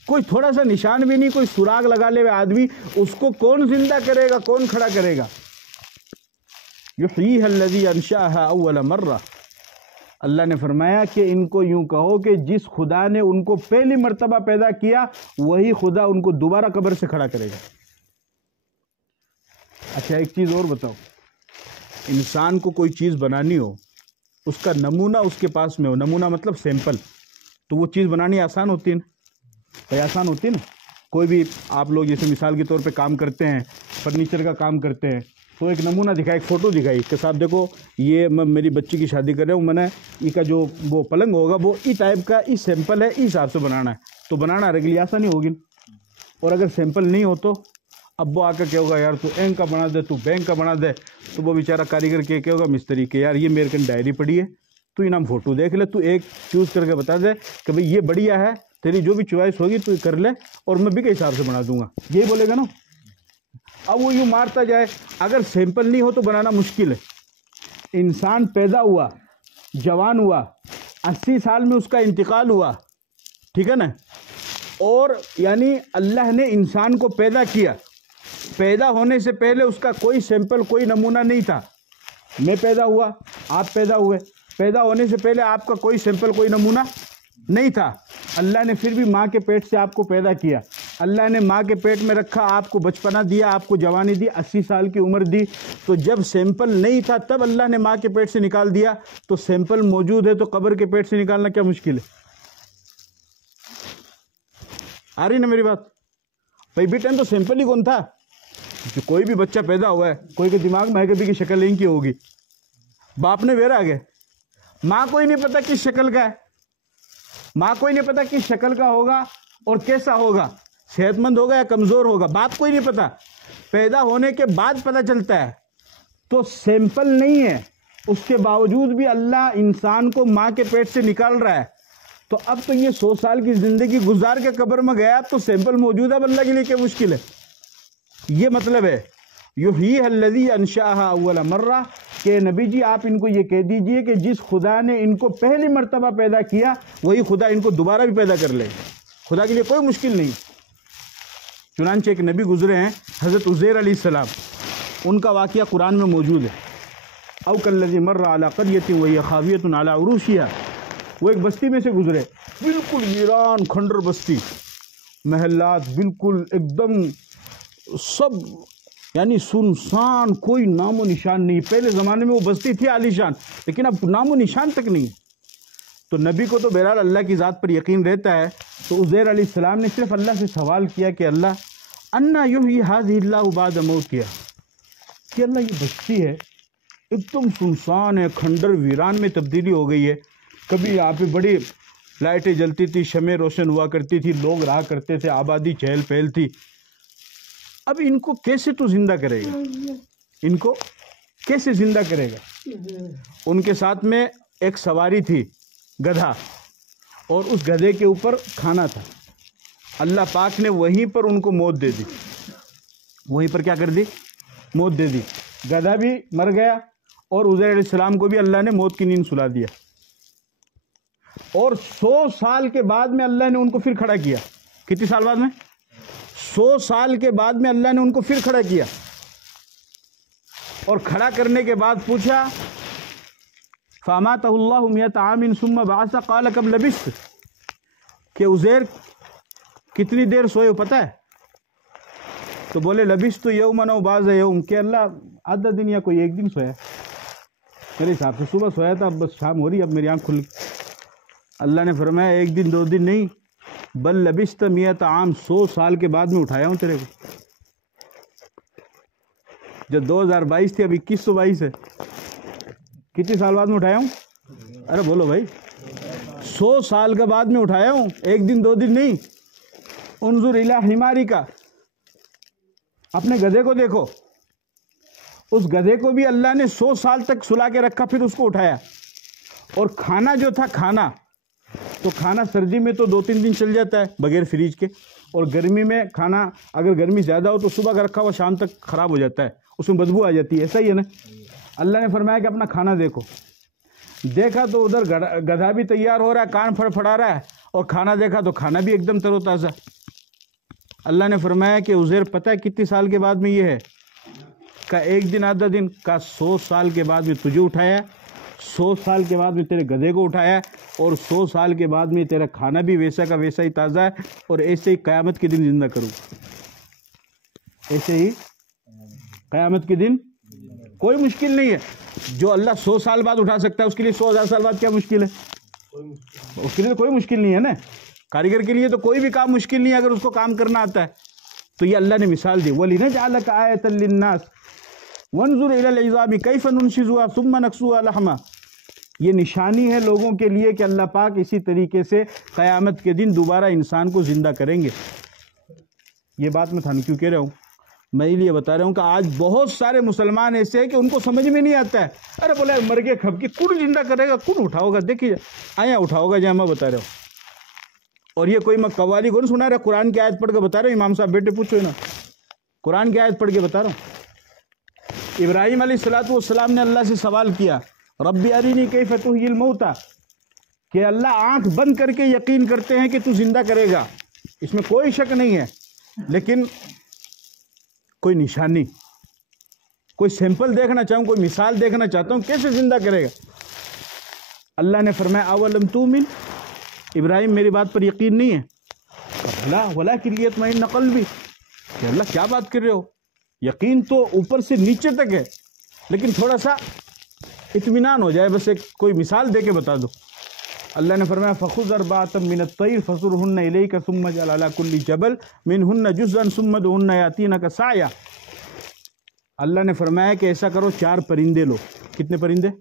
کوئی تھوڑا سا نشان بھی نہیں، کوئی سراغ لگا لے ہوئے آدمی، اس کو کون زندہ کرے گا؟ کون کھڑا کرے گا؟ یحییھا الذی انشأھا اول مرہ، اللہ نے فرمایا کہ ان کو یوں کہو کہ جس خدا نے ان کو پہلی مرتبہ پیدا کیا وہی خدا ان کو دوبارہ قبر سے کھڑا کرے گا۔ اچھا ایک چیز اور بتاؤ، انسان کو کوئی چیز بنانی ہو، اس کا نمونہ اس کے پاس میں ہو، نمونہ مطلب سیمپل، تو وہ چیز بنانی آسان ہوتی ہے نا؟ بھائی آسان ہوتی ہے نا؟ کوئی بھی آپ لوگ جیسے مثال کے طور پہ کام کرتے ہیں، فرنیچر کا کام کرتے ہیں، تو ایک نمونہ دکھائی، ایک فوٹو دکھائی اس کے ساتھ، دیکھو یہ میں میری بچی کی شادی کر رہا ہوں، میں نے ای کا جو وہ پلنگ ہوگا وہ ای ٹائپ کا ای سیمپل ہے، ای حساب سے بنانا ہے، تو بنانا ہر کے لیے آسانی ہوگی۔ اور اگر سیمپل نہیں ہو تو اب وہ آ کر کیا ہوگا، یار تو اینک کا بنا دے، تو بینک کا بنا دے، تو وہ بیچارہ کاریگر کے کیا ہوگا، مستری کے، یار یہ میرے کن ڈائری پڑی ہے، تو انعام فوٹو دیکھ لے، تو ایک چوز کر کے بتا دے کہ بھئی یہ بڑھیا ہے، تیری جو بھی چوائس ہوگی تو کر لے اور میں بھی کے حساب سے بنا دوں گا، یہی بولے گا نا۔ اب وہ یوں مارتا جائے، اگر سیمپل نہیں ہو تو بنانا مشکل ہے۔ انسان پیدا ہوا، جوان ہوا، 80 سال میں اس کا انتقال ہوا، ٹھیک ہے نا، اور یعنی اللہ نے انسان کو پیدا کیا، پیدا ہونے سے پہلے اس کا کوئی سیمپل کوئی نمونہ نہیں تھا۔ میں پیدا ہوا، آپ پیدا ہوئے، پیدا ہونے سے پہلے آپ کا کوئی سیمپل کوئی نمونہ نہیں تھا، اللہ نے پھر بھی ماں کے پیٹ سے آپ کو پیدا کیا، اللہ نے ماں کے پیٹ میں رکھا، آپ کو بچپنا دیا، آپ کو جوانی دی، 80 سال کی عمر دی، تو جب سیمپل نہیں تھا تب اللہ نے ماں کے پیٹ سے نکال دیا، تو سیمپل موجود ہے تو قبر کے پیٹ سے نکالنا کیا مشکل ہے؟ آ رہی نا میری بات؟ بھائی بھی ٹائم تو سیمپل ہی کون تھا؟ جو کوئی بھی بچہ پیدا ہوا ہے، کوئی کے دماغ میں ہے کبھی کی شکل ان کی ہوگی، باپ نے ویرا آگے، ماں کو ہی نہیں پتا کس شکل کا ہے، ماں کو ہی نہیں پتا کس شکل کا ہوگا اور کیسا ہوگا، صحت مند ہوگا یا کمزور ہوگا، باپ کو ہی نہیں پتا، پیدا ہونے کے بعد پتا چلتا ہے، تو سیمپل نہیں ہے، اس کے باوجود بھی اللہ انسان کو ماں کے پیٹ سے نکال رہا ہے، تو اب تو یہ 100 سال کی زندگی گزار کے قبر میں گیا تو سیمپل موجود ہے، اب اللہ کے لیے کیا مشکل ہے؟ یہ مطلب ہے یحییھا الذی انشأھا اول مرہ، کہ نبی جی آپ ان کو یہ کہہ دیجئے کہ جس خدا نے ان کو پہلی مرتبہ پیدا کیا وہی خدا ان کو دوبارہ بھی پیدا کر لے، خدا کے لیے کوئی مشکل نہیں۔ چنانچہ ایک نبی گزرے ہیں حضرت عزیر علیہ السلام، ان کا واقعہ قرآن میں موجود ہے، او کالذی مر علی قریۃ وہی خاویۃ علی عروشہا، وہ ایک بستی میں سے گزرے، بالکل ویران کھنڈر بستی، محلات بالکل ایک دم سب یعنی سنسان، کوئی نام و نشان نہیں، پہلے زمانے میں وہ بستی تھی عالیشان، لیکن اب نام و نشان تک نہیں۔ تو نبی کو تو بہرحال اللہ کی ذات پر یقین رہتا ہے، تو عزیر علیہ السلام نے صرف اللہ سے سوال کیا کہ اللہ انا یحیی ھذہ اللہ بعد موتہا، کہ اللہ یہ بستی ہے ایک دم سنسان ہے، کھنڈر ویران میں تبدیلی ہو گئی ہے، کبھی یہاں پہ بڑی لائٹیں جلتی تھی، شمع روشن ہوا کرتی تھی، لوگ رہا کرتے تھے، آبادی چہل پہل تھی، اب ان کو کیسے تو زندہ کرے گا، ان کو کیسے زندہ کرے گا؟ ان کے ساتھ میں ایک سواری تھی، گدھا، اور اس گدھے کے اوپر کھانا تھا، اللہ پاک نے وہیں پر ان کو موت دے دی، وہیں پر کیا کر دی؟ موت دے دی، گدھا بھی مر گیا اور عزیر علیہ السلام کو بھی اللہ نے موت کی نیند سلا دیا، اور 100 سال کے بعد میں اللہ نے ان کو پھر کھڑا کیا، کتنی سال بعد میں؟ 100 سال کے بعد میں اللہ نے ان کو پھر کھڑا کیا، اور کھڑا کرنے کے بعد پوچھا فَأَمَاتَهُ اللَّهُ مِئَةَ عَامٍ ثُمَّ بَعَثَ قَالَ كَمْ لَبِثْتَ، کہ عزیر کتنی دیر سوئے ہو پتہ ہے؟ تو بولے لبثت یوما أو بعض یوم، کہ اللہ آدھا دن یا کوئی ایک دن سویا، میرے حساب سے صبح سویا تھا، اب بس شام ہو رہی، اب میری آنکھ کھل۔ اللہ نے فرمایا ایک دن 2 دن نہیں، بل لبثت 100 عام، 100 سال کے بعد میں اٹھایا ہوں تیرے کو، جب 2022 تھی اب 2122 ہے، کتنی سال بعد میں اٹھایا ہوں؟ ارے بولو بھائی، 100 سال کے بعد میں اٹھایا ہوں، ایک دن 2 دن نہیں۔ انظر الی حمارک، اپنے گدھے کو دیکھو، اس گدھے کو بھی اللہ نے 100 سال تک سلا کے رکھا، پھر اس کو اٹھایا، اور کھانا جو تھا، کھانا تو کھانا سردی میں تو 2-3 دن چل جاتا ہے بغیر فریج کے، اور گرمی میں کھانا اگر گرمی زیادہ ہو تو صبح کا رکھا ہوا شام تک خراب ہو جاتا ہے، اس میں بدبو آ جاتی ہے، ایسا ہی ہے نا۔ اللہ نے فرمایا کہ اپنا کھانا دیکھو، دیکھا تو ادھر گدھا بھی تیار ہو رہا ہے، کان پھڑا رہا ہے، اور کھانا دیکھا تو کھانا بھی ایک دم تر و تازہ۔ اللہ نے فرمایا کہ عزیر پتہ ہے کتنی سال کے بعد میں یہ ہے؟ کا ایک دن آدھا دن کا 100 سال کے بعد میں تجھے اٹھایا, 100 سال کے بعد میں تیرے گدھے کو اٹھایا, اور 100 سال کے بعد میں تیرا کھانا بھی ویسا کا ویسا ہی تازہ ہے, اور ایسے ہی قیامت کے دن زندہ کروں, ایسے ہی قیامت کے دن. کوئی مشکل نہیں ہے. جو اللہ 100 سال بعد اٹھا سکتا ہے اس کے لیے 100,000 سال بعد کیا مشکل ہے؟ اس کے لیے تو کوئی مشکل نہیں ہے نا. کاریگر کے لیے تو کوئی بھی کام مشکل نہیں ہے اگر اس کو کام کرنا آتا ہے. تو یہ اللہ نے مثال دی, وَلِنَجْعَلَكَ آیَةً لِلنَّاسِ وَانظُرْ إِلَى الْعِظَامِ كَيْفَ نُنْشِزُهَا ثُمَّ نَكْسُوهَا لَحْمًا. یہ نشانی ہے لوگوں کے لیے کہ اللہ پاک اسی طریقے سے قیامت کے دن دوبارہ انسان کو زندہ کریں گے. یہ بات میں تھانوں کیوں کہہ رہا ہوں؟ میں یہ لیے بتا رہا ہوں کہ آج بہت سارے مسلمان ایسے ہیں کہ ان کو سمجھ میں نہیں آتا ہے. ارے بولے مر گئے کھپ کے کون زندہ کرے گا, کون اٹھاؤ گا, دیکھیے آیا اٹھاؤ گا جہاں میں بتا رہا ہوں. اور یہ کوئی میں قوالی کو نہیں سنا رہا, قرآن کی آیت پڑھ کے بتا رہا ہوں. امام صاحب بیٹے پوچھو نا, قرآن کی آیت پڑھ کے بتا رہا ہوں. ابراہیم علیہ السلام نے اللہ سے سوال کیا, ربی ارینی کیف تحیی الموتى, کہ اللہ آنکھ بند کر کے یقین کرتے ہیں کہ تو زندہ کرے گا, اس میں کوئی شک نہیں ہے, لیکن کوئی نشانی, کوئی سیمپل دیکھنا چاہوں, کوئی مثال دیکھنا چاہتا ہوں کیسے زندہ کرے گا. اللہ نے فرمایا اولم تؤمن, ابراہیم میری بات پر یقین نہیں ہے؟ لا ولکن لیطمئن قلبی, کہ اللہ کیا بات کر رہے ہو, یقین تو اوپر سے نیچے تک ہے, لیکن تھوڑا سا اطمینان ہو جائے, بس ایک کوئی مثال دے کے بتا دو. اللہ نے فرمایا فخذ اربعۃ من الطیر فصرهن الیک ثم اجعل علی کل جبل منهن جزءا ثم ادعهن یاتینک سعیا. اللہ نے فرمایا کہ ایسا کرو, 4 پرندے لو. کتنے پرندے؟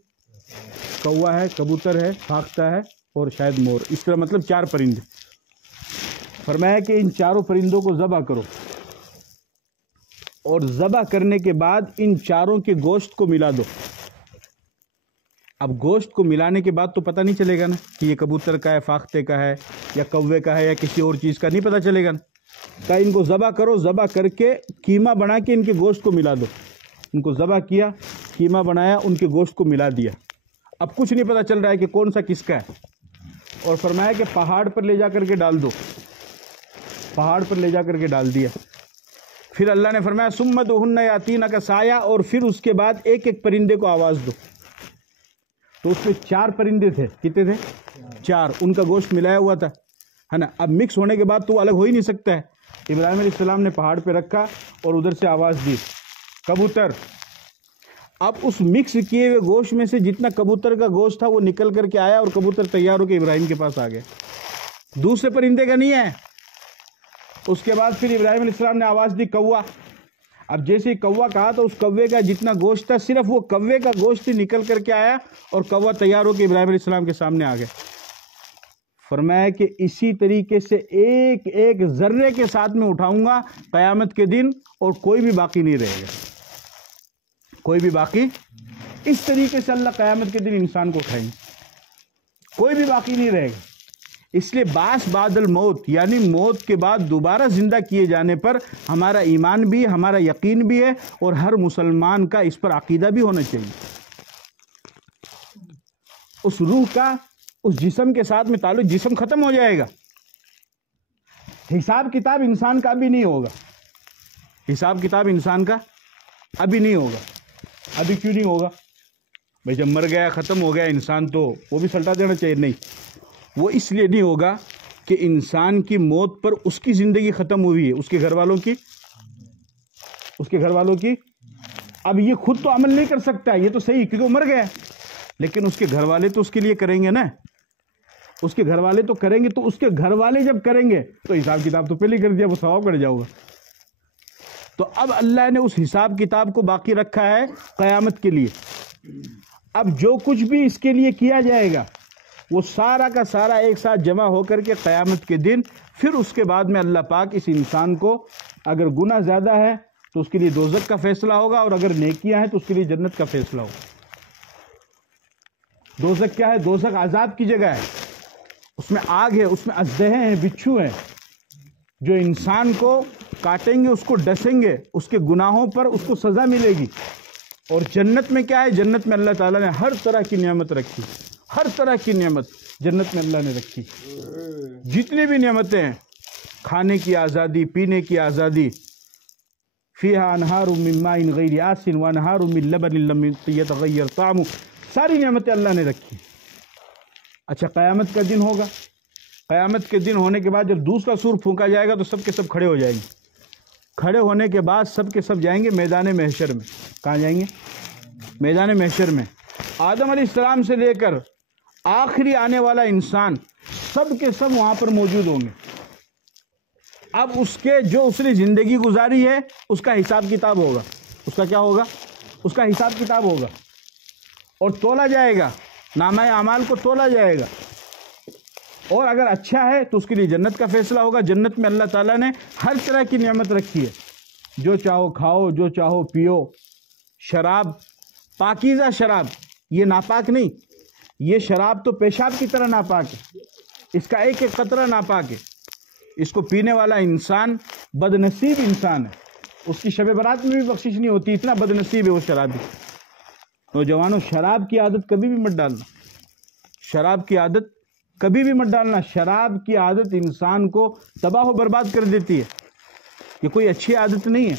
کوا ہے, کبوتر ہے, فاختہ ہے, اور شاید مور, اس طرح مطلب 4 پرندے. فرمایا کہ ان 4 پرندوں کو ذبح کرو, اور ذبح کرنے کے بعد ان 4 کے گوشت کو ملا دو. اب گوشت کو ملانے کے بعد تو پتہ نہیں چلے گا نا کہ یہ کبوتر کا ہے, فاختے کا ہے, یا کوے کا ہے, یا کسی اور چیز کا, نہیں پتہ چلے گا نا. کہ ان کو ذبح کرو, ذبح کر کے قیمہ بنا کے ان کے گوشت کو ملا دو. ان کو ذبح کیا, قیمہ بنایا, ان کے گوشت کو ملا دیا. اب کچھ نہیں پتہ چل رہا ہے کہ کون سا کس کا ہے. اور فرمایا کہ پہاڑ پر لے جا کر کے ڈال دو. پہاڑ پر لے جا کر کے ڈال دیا. پھر اللہ نے فرمایا ثم ادعوهن یاتینک سعیا, اور پھر اس کے بعد ایک ایک پرندے کو آواز دو. تو اس میں 4 پرندے تھے. کتنے تھے؟ 4. ان کا گوشت ملایا ہوا تھا, ہے نا. اب مکس ہونے کے بعد تو الگ ہو ہی نہیں سکتا ہے. ابراہیم علیہ السلام نے پہاڑ پہ رکھا اور ادھر سے آواز دی کبوتر. اب اس مکس کیے ہوئے گوشت میں سے جتنا کبوتر کا گوشت تھا وہ نکل کر کے آیا, اور کبوتر تیار ہو کے ابراہیم کے پاس آ گئے. دوسرے پرندے کا نہیں ہے. اس کے بعد پھر ابراہیم علیہ السلام نے آواز دی کوا. اب جیسے ہی کوا کہا تو اس کوے کا جتنا گوشت تھا صرف وہ کوے کا گوشت ہی نکل کر کے آیا, اور کوا تیار ہو کے ابراہیم علیہ السلام کے سامنے آ گئے. فرمایا کہ اسی طریقے سے ایک ایک ذرے کے ساتھ میں اٹھاؤں گا قیامت کے دن, اور کوئی بھی باقی نہیں رہے گا, کوئی بھی باقی. اس طریقے سے اللہ قیامت کے دن انسان کو اٹھائیں گے, کوئی بھی باقی نہیں رہے گا. اس لیے بعث بعد الموت, یعنی موت کے بعد دوبارہ زندہ کیے جانے پر ہمارا ایمان بھی, ہمارا یقین بھی ہے, اور ہر مسلمان کا اس پر عقیدہ بھی ہونا چاہیے. اس روح کا اس جسم کے ساتھ میں تعلق, جسم ختم ہو جائے گا, حساب کتاب انسان کا ابھی نہیں ہوگا. حساب کتاب انسان کا ابھی نہیں ہوگا. ابھی کیوں نہیں ہوگا بھائی؟ جب مر گیا, ختم ہو گیا انسان, تو وہ بھی سلٹا دینا چاہیے. نہیں, وہ اس لیے نہیں ہوگا کہ انسان کی موت پر اس کی زندگی ختم ہوئی ہے, اس کے گھر والوں کی, اس کے گھر والوں کی. اب یہ خود تو عمل نہیں کر سکتا, یہ تو صحیح کیونکہ وہ مر گیا, لیکن اس کے گھر والے تو اس کے لیے کریں گے نا. اس کے گھر والے تو کریں گے, تو اس کے گھر والے جب کریں گے تو حساب کتاب تو پہلے کر دیا, وہ ثواب کر جاؤ گا. تو اب اللہ نے اس حساب کتاب کو باقی رکھا ہے قیامت کے لیے. اب جو کچھ بھی اس کے لیے کیا جائے گا وہ سارا کا سارا ایک ساتھ جمع ہو کر کے قیامت کے دن, پھر اس کے بعد میں اللہ پاک اس انسان کو, اگر گناہ زیادہ ہے تو اس کے لیے دوزخ کا فیصلہ ہوگا, اور اگر نیکیاں ہیں تو اس کے لیے جنت کا فیصلہ ہوگا. دوزخ کیا ہے؟ دوزخ عذاب کی جگہ ہے, اس میں آگ ہے, اس میں اژدہے ہیں, بچھو ہیں, جو انسان کو کاٹیں گے, اس کو ڈسیں گے, اس کے گناہوں پر اس کو سزا ملے گی. اور جنت میں کیا ہے؟ جنت میں اللہ تعالیٰ نے ہر طرح کی نعمت رکھی, ہر طرح کی نعمت جنت میں اللہ نے رکھی. جتنی بھی نعمتیں ہیں, کھانے کی آزادی, پینے کی آزادی, فیہا انہار من ماء غیر آسن وانہار من لبن لم یتغیر طعمہ، ساری نعمتیں اللہ نے رکھی۔ اچھا قیامت کا دن ہوگا، قیامت کے دن ہونے کے بعد جب دوسرا سور پھونکا جائے گا تو سب کے سب کھڑے ہو جائیں گے، کھڑے ہونے کے بعد سب کے سب جائیں گے میدان محشر میں۔ کہاں جائیں گے؟ میدان محشر میں۔ آدم علیہ السلام سے لے کر آخری آنے والا انسان سب کے سب وہاں پر موجود ہوں گے۔ اب اس کے جو اس نے زندگی گزاری ہے اس کا حساب کتاب ہوگا۔ اس کا کیا ہوگا؟ اس کا حساب کتاب ہوگا اور تولا جائے گا، نامہ اعمال کو تولا جائے گا، اور اگر اچھا ہے تو اس کے لیے جنت کا فیصلہ ہوگا۔ جنت میں اللہ تعالیٰ نے ہر طرح کی نعمت رکھی ہے، جو چاہو کھاؤ، جو چاہو پیو۔ شراب، پاکیزہ شراب، یہ ناپاک نہیں، یہ شراب تو پیشاب کی طرح ناپاک ہے، اس کا ایک ایک قطرہ ناپاک ہے۔ اس کو پینے والا انسان بد نصیب انسان ہے، اس کی شب برات میں بھی بخشش نہیں ہوتی، اتنا بد نصیب ہے وہ شرابی۔ نوجوانوں، شراب کی عادت کبھی بھی مت ڈالنا، شراب کی عادت کبھی بھی مت ڈالنا۔ شراب کی عادت انسان کو تباہ و برباد کر دیتی ہے، یہ کوئی اچھی عادت نہیں ہے۔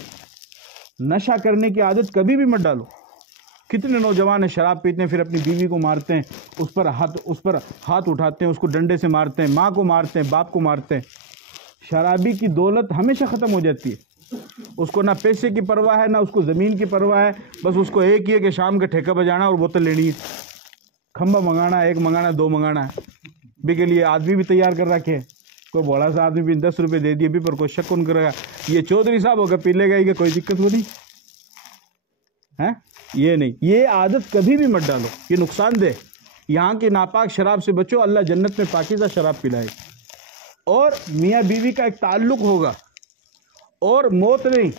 نشہ کرنے کی عادت کبھی بھی مت ڈالو۔ کتنے نوجوان شراب پیتے ہیں پھر اپنی بیوی کو مارتے ہیں، اس پر ہاتھ اٹھاتے ہیں، اس کو ڈنڈے سے مارتے ہیں، ماں کو مارتے ہیں، باپ کو مارتے ہیں۔ شرابی کی دولت ہمیشہ ختم ہو جاتی ہے، اس کو نہ پیسے کی پرواہ ہے، نہ اس کو زمین کی پرواہ ہے، بس اس کو ایک ہی ہے کہ شام کا ٹھیکہ بجانا اور بوتل لینی ہے، کھمبا منگانا، ایک منگانا، دو منگانا ہے۔ بھی کے لیے آدمی بھی تیار کر رکھے، کوئی بڑا سا آدمی بھی 10 روپے دے دیے بھی، پر کوئی شک کون کرے گا، یہ چودھری صاحب ہوگا پی لے گا، کہ کوئی دقت ہو نہیں ہے۔ یہ نہیں، یہ عادت کبھی بھی مت ڈالو، یہ نقصان دہ۔ یہاں کی ناپاک شراب سے بچو، اللہ جنت میں پاکیزہ شراب پلائے گا۔ اور میاں بیوی کا ایک تعلق ہوگا، اور موت نہیں،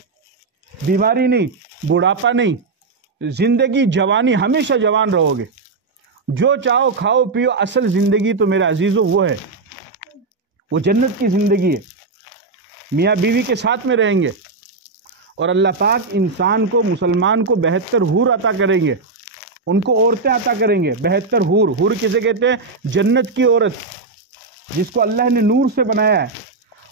بیماری نہیں، بڑھاپا نہیں، زندگی جوانی، ہمیشہ جوان رہو گے، جو چاہو کھاؤ پیو۔ اصل زندگی تو میرے عزیزو وہ ہے، وہ جنت کی زندگی ہے، میاں بیوی کے ساتھ میں رہیں گے، اور اللہ پاک انسان کو، مسلمان کو 72 حور عطا کریں گے، ان کو عورتیں عطا کریں گے۔ 72 حور، حور کسے کہتے ہیں؟ جنت کی عورت، جس کو اللہ نے نور سے بنایا ہے۔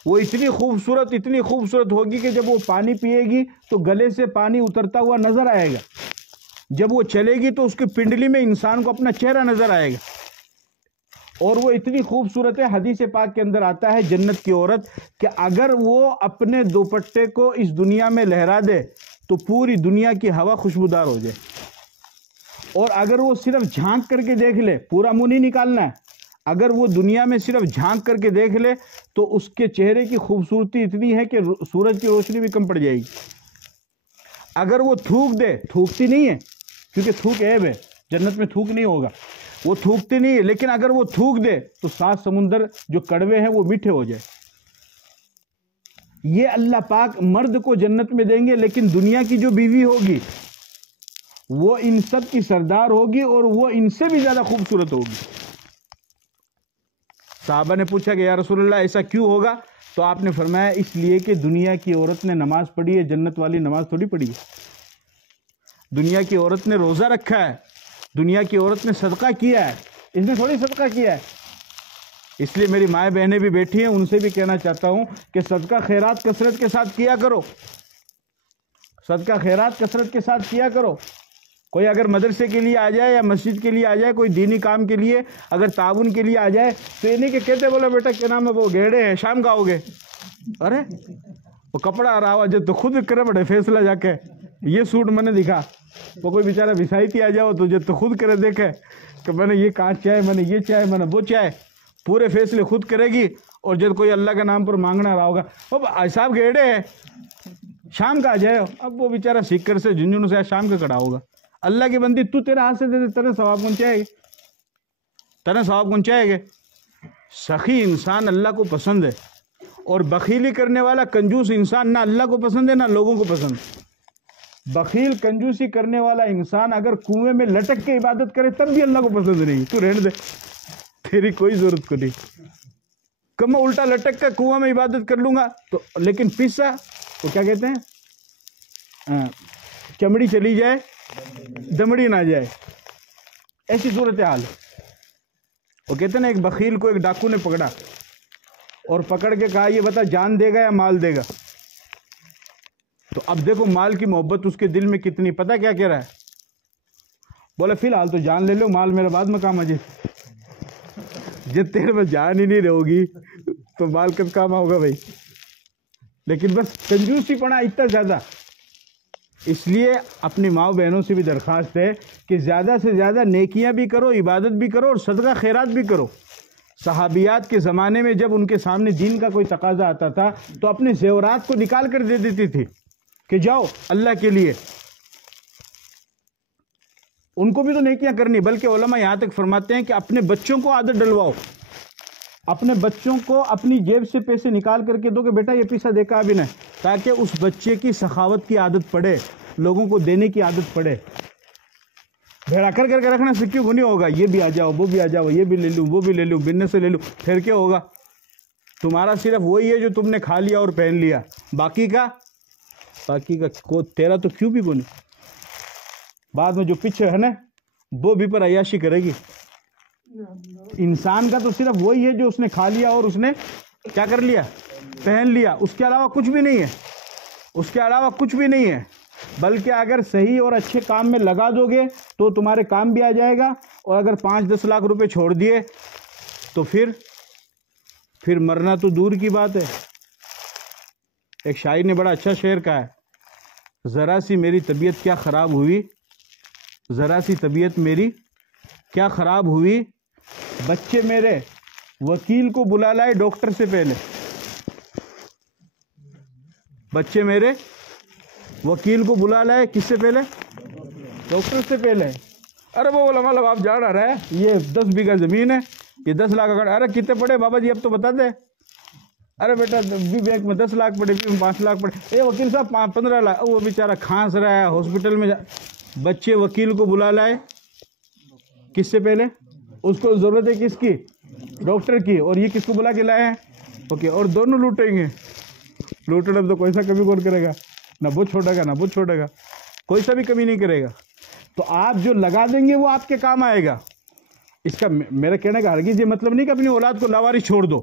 وہ اتنی خوبصورت ہوگی کہ جب وہ پانی پیے گی تو گلے سے پانی اترتا ہوا نظر آئے گا، جب وہ چلے گی تو اس کی پنڈلی میں انسان کو اپنا چہرہ نظر آئے گا، اور وہ اتنی خوبصورت ہے۔ حدیث پاک کے اندر آتا ہے جنت کی عورت کہ اگر وہ اپنے دوپٹے کو اس دنیا میں لہرا دے تو پوری دنیا کی ہوا خوشبودار ہو جائے، اور اگر وہ صرف جھانک کر کے دیکھ لے، پورا منہ نہیں نکالنا ہے، اگر وہ دنیا میں صرف جھانک کر کے دیکھ لے تو اس کے چہرے کی خوبصورتی اتنی ہے کہ سورج کی روشنی بھی کم پڑ جائے گی۔ اگر وہ تھوک دے، تھوکتی نہیں ہے کیونکہ تھوک عیب ہے، جنت میں تھوک نہیں ہوگا، وہ تھوکتی نہیں ہے، لیکن اگر وہ تھوک دے تو 7 سمندر جو کڑوے ہیں وہ میٹھے ہو جائے۔ یہ اللہ پاک مرد کو جنت میں دیں گے، لیکن دنیا کی جو بیوی ہوگی وہ ان سب کی سردار ہوگی، اور وہ ان سے بھی زیادہ خوبصورت ہوگی۔ صحابہ نے پوچھا کہ یا رسول اللہ ایسا کیوں ہوگا؟ تو آپ نے فرمایا اس لیے کہ دنیا کی عورت نے نماز پڑھی ہے، جنت والی نماز تھوڑی پڑھی ہے۔ دنیا کی عورت نے روزہ رکھا ہے، دنیا کی عورت نے صدقہ کیا ہے، اس نے تھوڑی صدقہ کیا ہے۔ اس لیے میری مائیں بہنیں بھی بیٹھی ہیں، ان سے بھی کہنا چاہتا ہوں کہ صدقہ خیرات کثرت کے ساتھ کیا کرو، صدقہ خیرات کثرت کے ساتھ کیا کرو۔ کوئی اگر مدرسے کے لیے آ جائے یا مسجد کے لیے آ جائے، کوئی دینی کام کے لیے اگر تعاون کے لیے آ جائے تو یہ نہیں کہ کہتے بولا بیٹا کیا نام ہے وہ گھیڑے ہیں شام کا ہوگے، ارے وہ کپڑا آ رہا ہوا جو تو خود کرے بڑے فیصلہ جا کے یہ سوٹ میں نے دکھا، وہ کوئی بیچارہ وسائتی آ جاؤ تو جب تو خود کرے دیکھے کہ میں نے یہ کانچ چاہے، میں نے یہ چاہے، میں نے وہ چاہے، پورے فیصلے خود کرے گی۔ اور جب کوئی اللہ کے نام پر مانگنا رہا ہوگا وہ صاحب گھیڑے ہیں شام کا آ جائے، اب وہ بیچارہ سیکر سے جھنجھنوں سے شام کا کڑا ہوگا۔ اللہ کی بندی تو تیرے ہاتھ سے دے دے، تیرے ثواب پہنچائے گے، تیرے ثواب پہنچائے گے۔ سخی انسان اللہ کو پسند ہے، اور بخیلی کرنے والا کنجوس انسان نہ اللہ کو پسند ہے نہ لوگوں کو پسند۔ بخیل کنجوسی کرنے والا انسان اگر کنویں میں لٹک کے عبادت کرے تب بھی اللہ کو پسند نہیں، تو رہنے دے، تیری کوئی ضرورت کو نہیں۔ کم میں الٹا لٹک کر کنواں میں عبادت کر لوں گا تو، لیکن پیسا وہ کیا کہتے ہیں، چمڑی چلی جائے دمڑی نہ جائے، ایسی صورتحال ہے۔ وہ کہتے ہیں نا ایک بخیل کو ایک ڈاکو نے پکڑا اور پکڑ کے کہا یہ بتا جان دے گا یا مال دے گا؟ تو اب دیکھو مال کی محبت اس کے دل میں کتنی، پتہ کیا کہہ رہا ہے؟ بولے فی الحال تو جان لے لو، مال میرے بعد میں کام آ جائے. جب تیرے میں جان ہی نہیں رہے گی تو مال کب کام ہوگا بھائی؟ لیکن بس کنجوسی پڑا اتنا زیادہ. اس لیے اپنی ماں بہنوں سے بھی درخواست ہے کہ زیادہ سے زیادہ نیکیاں بھی کرو، عبادت بھی کرو اور صدقہ خیرات بھی کرو. صحابیات کے زمانے میں جب ان کے سامنے دین کا کوئی تقاضا آتا تھا تو اپنے زیورات کو نکال کر دے دیتی تھی کہ جاؤ اللہ کے لیے. ان کو بھی تو نیکیاں کرنی، بلکہ علماء یہاں تک فرماتے ہیں کہ اپنے بچوں کو عادت ڈلواؤ، اپنے بچوں کو اپنی جیب سے پیسے نکال کر کے دو کہ بیٹا یہ پیسہ دیکھا ابھی نہیں، تاکہ اس بچے کی سخاوت کی عادت پڑے، لوگوں کو دینے کی عادت پڑے. بھیڑا کر کے رکھنا سے کیوں نہیں ہوگا؟ یہ بھی آ جاؤ، وہ بھی آ جاؤ، یہ بھی لے لوں، وہ بھی لے لوں، بننے سے لے لوں، پھر کیا ہوگا؟ تمہارا صرف وہی ہے جو تم نے کھا لیا اور پہن لیا، باقی کا تیرا تو کیوں بھی کو نہیں. بعد میں جو پیچھے ہے نا وہ بھی پر عیاشی کرے گی. انسان کا تو صرف وہی ہے جو اس نے کھا لیا اور اس نے کیا کر لیا؟ پہن لیا. اس کے علاوہ کچھ بھی نہیں ہے، اس کے علاوہ کچھ بھی نہیں ہے. بلکہ اگر صحیح اور اچھے کام میں لگا دو گے تو تمہارے کام بھی آ جائے گا، اور اگر 5-10 لاکھ روپے چھوڑ دیے تو پھر مرنا تو دور کی بات ہے. ایک شاعر نے بڑا اچھا شعر کہا ہے، ذرا سی میری طبیعت کیا خراب ہوئی، ذرا سی طبیعت میری کیا خراب ہوئی، بچے میرے وکیل کو بلا لائے ڈاکٹر سے پہلے. بچے میرے وکیل کو بلا لائے کس سے پہلے؟ ڈاکٹر سے پہلے. ارے وہ علماء آپ جان رہا ہے یہ 10 بیگھہ زمین ہے، یہ 10 لاکھ کا. ارے کتنے پڑے بابا جی اب تو بتا دے. ارے بیٹا بینک میں 10 لاکھ پڑے، 5 لاکھ پڑے. اے وکیل صاحب 15 لاکھ. وہ بیچارہ کھانس رہا ہے ہاسپٹل میں. بچے وکیل کو بلا لائے کس سے پہلے؟ اس کو ضرورت ہے کس کی؟ ڈاکٹر کی. اور یہ کس کو بلا کے لائے ہیں؟ اوکے. اور دونوں لوٹیں گے. لوٹنا تو کوئی سا کمی کون کرے گا؟ نہ وہ چھوڑے گا نہ وہ چھوڑے گا، کوئی سا بھی کمی نہیں کرے گا. تو آپ جو لگا دیں گے وہ آپ کے کام آئے گا. اس کا میرا کہنے کا ہرگز یہ مطلب نہیں کہ اپنی اولاد کو لاوارث چھوڑ دو.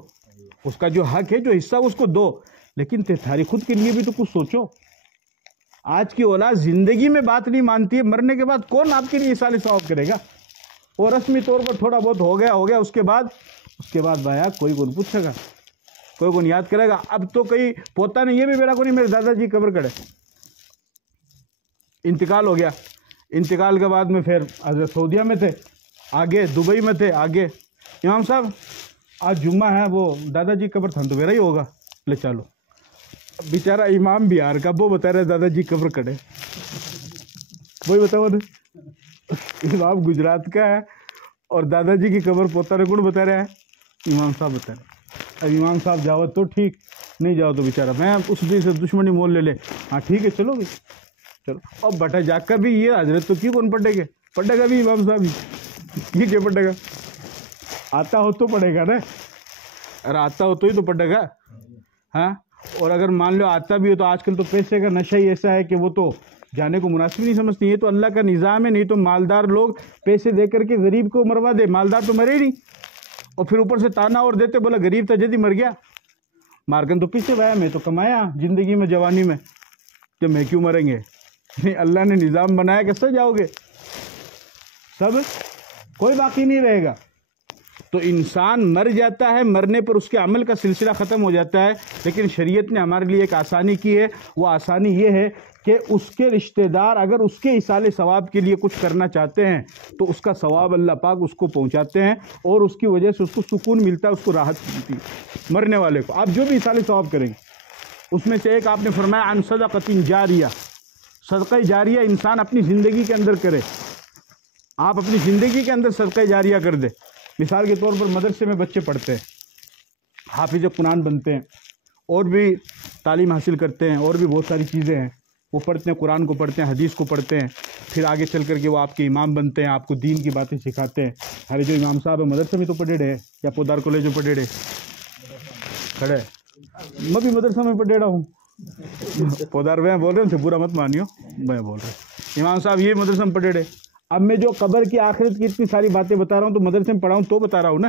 اس کا جو حق ہے، جو حصہ اس کو دو، لیکن تمہاری خود کے لیے بھی تو کچھ سوچو. آج کی اولاد زندگی میں بات نہیں مانتی ہے، مرنے کے بعد کون آپ کے لیے اصلاح ثواب کرے گا؟ اور رسمی طور پر تھوڑا بہت ہو گیا اس کے بعد بھایا کوئی کون پوچھے گا، کوئی کون یاد کرے گا. اب تو کوئی پوتا نہیں، یہ بھی میرا کو نہیں، میرے دادا جی قبر کڑے، انتقال ہو گیا. انتقال کے بعد میں پھر حضرت سعودیہ میں تھے، آگے دبئی میں تھے، آگے امام صاحب آج جمعہ ہے، وہ دادا جی قبر تھا تو میرا ہی ہوگا، لے چلو. بیچارہ امام بہار کا وہ بتا رہے دادا جی قبر کڑے، وہی بتاؤ نا. امام گجرات کا ہے اور دادا جی کی قبر پوتا نے کون بتا رہا ہے؟ امام صاحب بتا رہے. اب امام صاحب جاؤ تو ٹھیک، نہیں جاؤ تو بیچارہ میں اس دن سے دشمنی مول لے. ہاں ٹھیک ہے چلو گے چلو. اب بٹا جا کر بھی یہ حضرت تو کیوں کون پڑھے گے؟ پڑھے گا بھی امام صاحب ہی، یہ کیا پڑھے گا؟ آتا ہو تو پڑھے گا نا. اگر آتا ہو تو ہی تو پڑھے گا. ہاں. اور اگر مان لو آتا بھی ہو تو آج کل تو پیسے کا نشہ ہی ایسا ہے کہ وہ تو جانے کو مناسب نہیں سمجھتی. یہ تو اللہ کا نظام ہے. نہیں تو مالدار لوگ پیسے دے کر کے غریب کو مروا دے، مالدار تو مرے ہی نہیں، اور پھر اوپر سے تانا اور دیتے، بولا غریب تھا جدی مر گیا. مارکن تو پیچھے بھایا، میں تو کمایا زندگی میں جوانی میں، جب میں کیوں مریں گے؟ نہیں، اللہ نے نظام بنایا کہ سب جاؤ گے، سب کوئی باقی نہیں رہے گا. تو انسان مر جاتا ہے، مرنے پر اس کے عمل کا سلسلہ ختم ہو جاتا ہے. لیکن شریعت نے ہمارے لیے ایک آسانی کی ہے. وہ آسانی یہ ہے کہ اس کے رشتہ دار اگر اس کے ایصال ثواب کے لیے کچھ کرنا چاہتے ہیں تو اس کا ثواب اللہ پاک اس کو پہنچاتے ہیں، اور اس کی وجہ سے اس کو سکون ملتا ہے، اس کو راحت ملتی ہے مرنے والے کو. آپ جو بھی ایصال ثواب کریں گے اس میں سے ایک آپ نے فرمایا عن صدقۃ جاریہ، صدقہ جاریہ انسان اپنی زندگی کے اندر کرے. آپ اپنی زندگی کے اندر صدقہ جاریہ کر دے. مثال کے طور پر مدرسے میں بچے پڑھتے ہیں، حافظ قرآن بنتے ہیں، اور بھی تعلیم حاصل کرتے ہیں، اور بھی بہت ساری چیزیں ہیں وہ پڑھتے ہیں، قرآن کو پڑھتے ہیں، حدیث کو پڑھتے ہیں، پھر آگے چل کر کے وہ آپ کے امام بنتے ہیں، آپ کو دین کی باتیں سکھاتے ہیں. ہمارے جو امام صاحب ہیں مدرسے میں تو پڑھے رہے یا پودار کالج میں پڑھے رہے کھڑے، میں بھی مدرسہ میں پڑھے رہا ہوں. پودار میں بول رہے ہیں، ان سے برا مت مانیو، میں بول رہا ہوں امام صاحب یہ مدرسے میں پڑھے رہے. اب میں جو قبر کی آخرت کی اتنی ساری باتیں بتا رہا ہوں تو مدرسے میں پڑھا ہوں تو بتا رہا ہوں نا،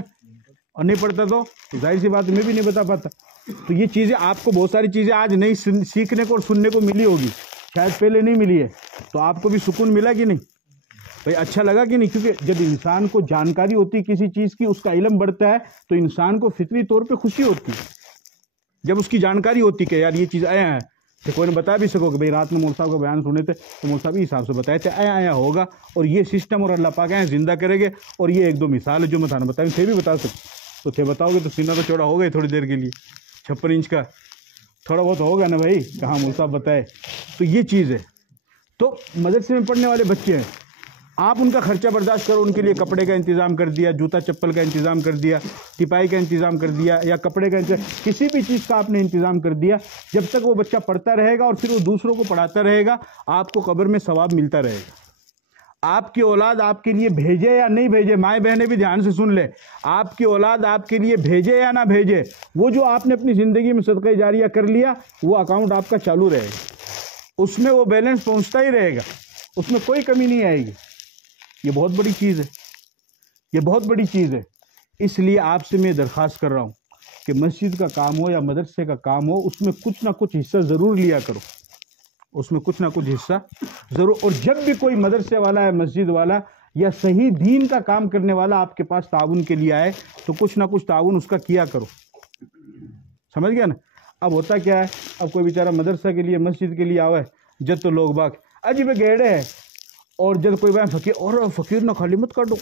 اور نہیں پڑھتا تو ظاہر سی بات میں بھی نہیں بتا پاتا. تو یہ چیزیں آپ کو بہت ساری چیزیں آج نہیں سیکھنے کو اور سننے کو ملی ہوگی. شاید پہلے نہیں ملی ہے، تو آپ کو بھی سکون ملا کہ نہیں بھائی؟ اچھا لگا کہ نہیں؟ کیونکہ جب انسان کو جانکاری ہوتی ہے کسی چیز کی، اس کا علم بڑھتا ہے، تو انسان کو فطری طور پہ خوشی ہوتی ہے جب اس کی جانکاری ہوتی کہ یار یہ چیز آیا ہے، کہ کوئی نے بتا بھی سکو کہ بھائی رات میں مول صاحب کا بیان سنے تھے تو مول صاحب اس حساب سے بتائے تھے آیا ہوگا، اور یہ سسٹم اور اللہ پاک آیا زندہ کرے گے، اور یہ ایک دو مثال ہے جو میں تھا بتائیں تھے بھی بتا سکتے تو تھے، بتاؤ گے تو سینہ تو چوڑا ہو گئے تھوڑی دیر کے لیے، 56 انچ کا تھوڑا بہت ہوگا نا بھائی، کہاں مول صاحب بتائے؟ تو یہ چیز ہے۔ تو مدرسے میں پڑھنے والے بچے ہیں، آپ ان کا خرچہ برداشت کرو، ان کے لیے کپڑے کا انتظام کر دیا، جوتا چپل کا انتظام کر دیا، تپائی کا انتظام کر دیا، یا کپڑے کا انتظام، کسی بھی چیز کا آپ نے انتظام کر دیا، جب تک وہ بچہ پڑھتا رہے گا اور پھر وہ دوسروں کو پڑھاتا رہے گا، آپ کو قبر میں ثواب ملتا رہے گا۔ آپ کی اولاد آپ کے لیے بھیجے یا نہیں بھیجے، مائیں بہنیں بھی دھیان سے سن لے، آپ کی اولاد آپ کے لیے بھیجے یا نہ بھیجے، وہ جو آپ نے اپنی زندگی میں صدقہ جاریہ کر لیا، وہ اکاؤنٹ آپ کا چالو رہے گا، اس میں وہ بیلنس پہنچتا ہی رہے گا، اس میں کوئی کمی نہیں آئے گی۔ یہ بہت بڑی چیز ہے، یہ بہت بڑی چیز ہے۔ اس لیے آپ سے میں درخواست کر رہا ہوں کہ مسجد کا کام ہو یا مدرسے کا کام ہو، اس میں کچھ نہ کچھ حصہ ضرور لیا کرو، اس میں کچھ نہ کچھ حصہ ضرور۔ اور جب بھی کوئی مدرسے والا ہے، مسجد والا یا صحیح دین کا کام کرنے والا آپ کے پاس تعاون کے لیے آئے تو کچھ نہ کچھ تعاون اس کا کیا کرو، سمجھ گیا نا؟ اب ہوتا کیا ہے، اب کوئی بیچارہ مدرسہ کے لیے مسجد کے لیے آوے، جب تو لوگ باغ عجیب گیڑے ہے، اور جب کوئی بھائی فقیر، اور فقیر نہ خالی مت کاٹو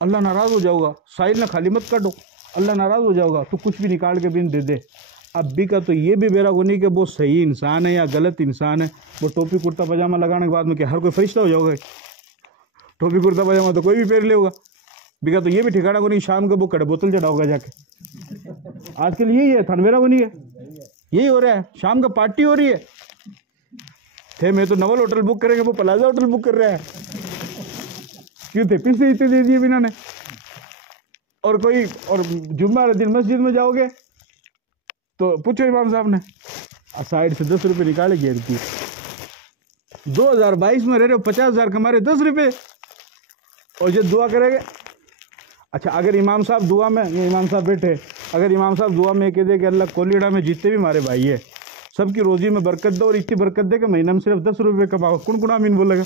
اللہ ناراض ہو جاؤ گا، سائل نہ خالی مت کاٹو اللہ ناراض ہو جاؤ گا، تو کچھ بھی نکال کے بھی دے دے۔ اب بھی کا تو یہ بھی بیرا گونی کہ وہ صحیح انسان ہے یا غلط انسان ہے، وہ ٹوپی کرتا پاجامہ لگانے کے بعد میں کہ ہر کوئی فرشتہ ہو جاؤ گا؟ ٹوپی کرتا پاجامہ تو کوئی بھی پہن لے ہوگا، بھی کا تو یہ بھی ٹھکانا کو نہیں، شام کا وہ کڑے بوتل چڑھاؤ گا جا کے۔ آج کل یہی ہے، تھنویرا کو نہیں ہے، یہی ہو رہا ہے، شام کا پارٹی ہو رہی ہے، تھے میں تو نول ہوٹل بک کریں گے، وہ پلازا ہوٹل بک کر رہا ہے، کیوں تھے پیسے اتنے دے دیے انہوں نے۔ اور کوئی اور جمعہ دن مسجد میں جاؤ گے تو پوچھو امام صاحب نے، سائڈ سے 10 روپے نکالے گئے، 2022 میں رہ رہے ہو، 50,000 کما رہے 10 روپے، اور جب دعا کرے گے۔ اچھا اگر امام صاحب دعا میں، امام صاحب بیٹھے، اگر امام صاحب دعا میں کہہ دے کہ اللہ کولیڈا میں جتنے بھی ہمارے بھائی ہے سب کی روزی میں برکت دو، اور اتنی برکت دے کہ مہینہ میں صرف 10 روپے کماؤ، کون کون آمین بولے گا؟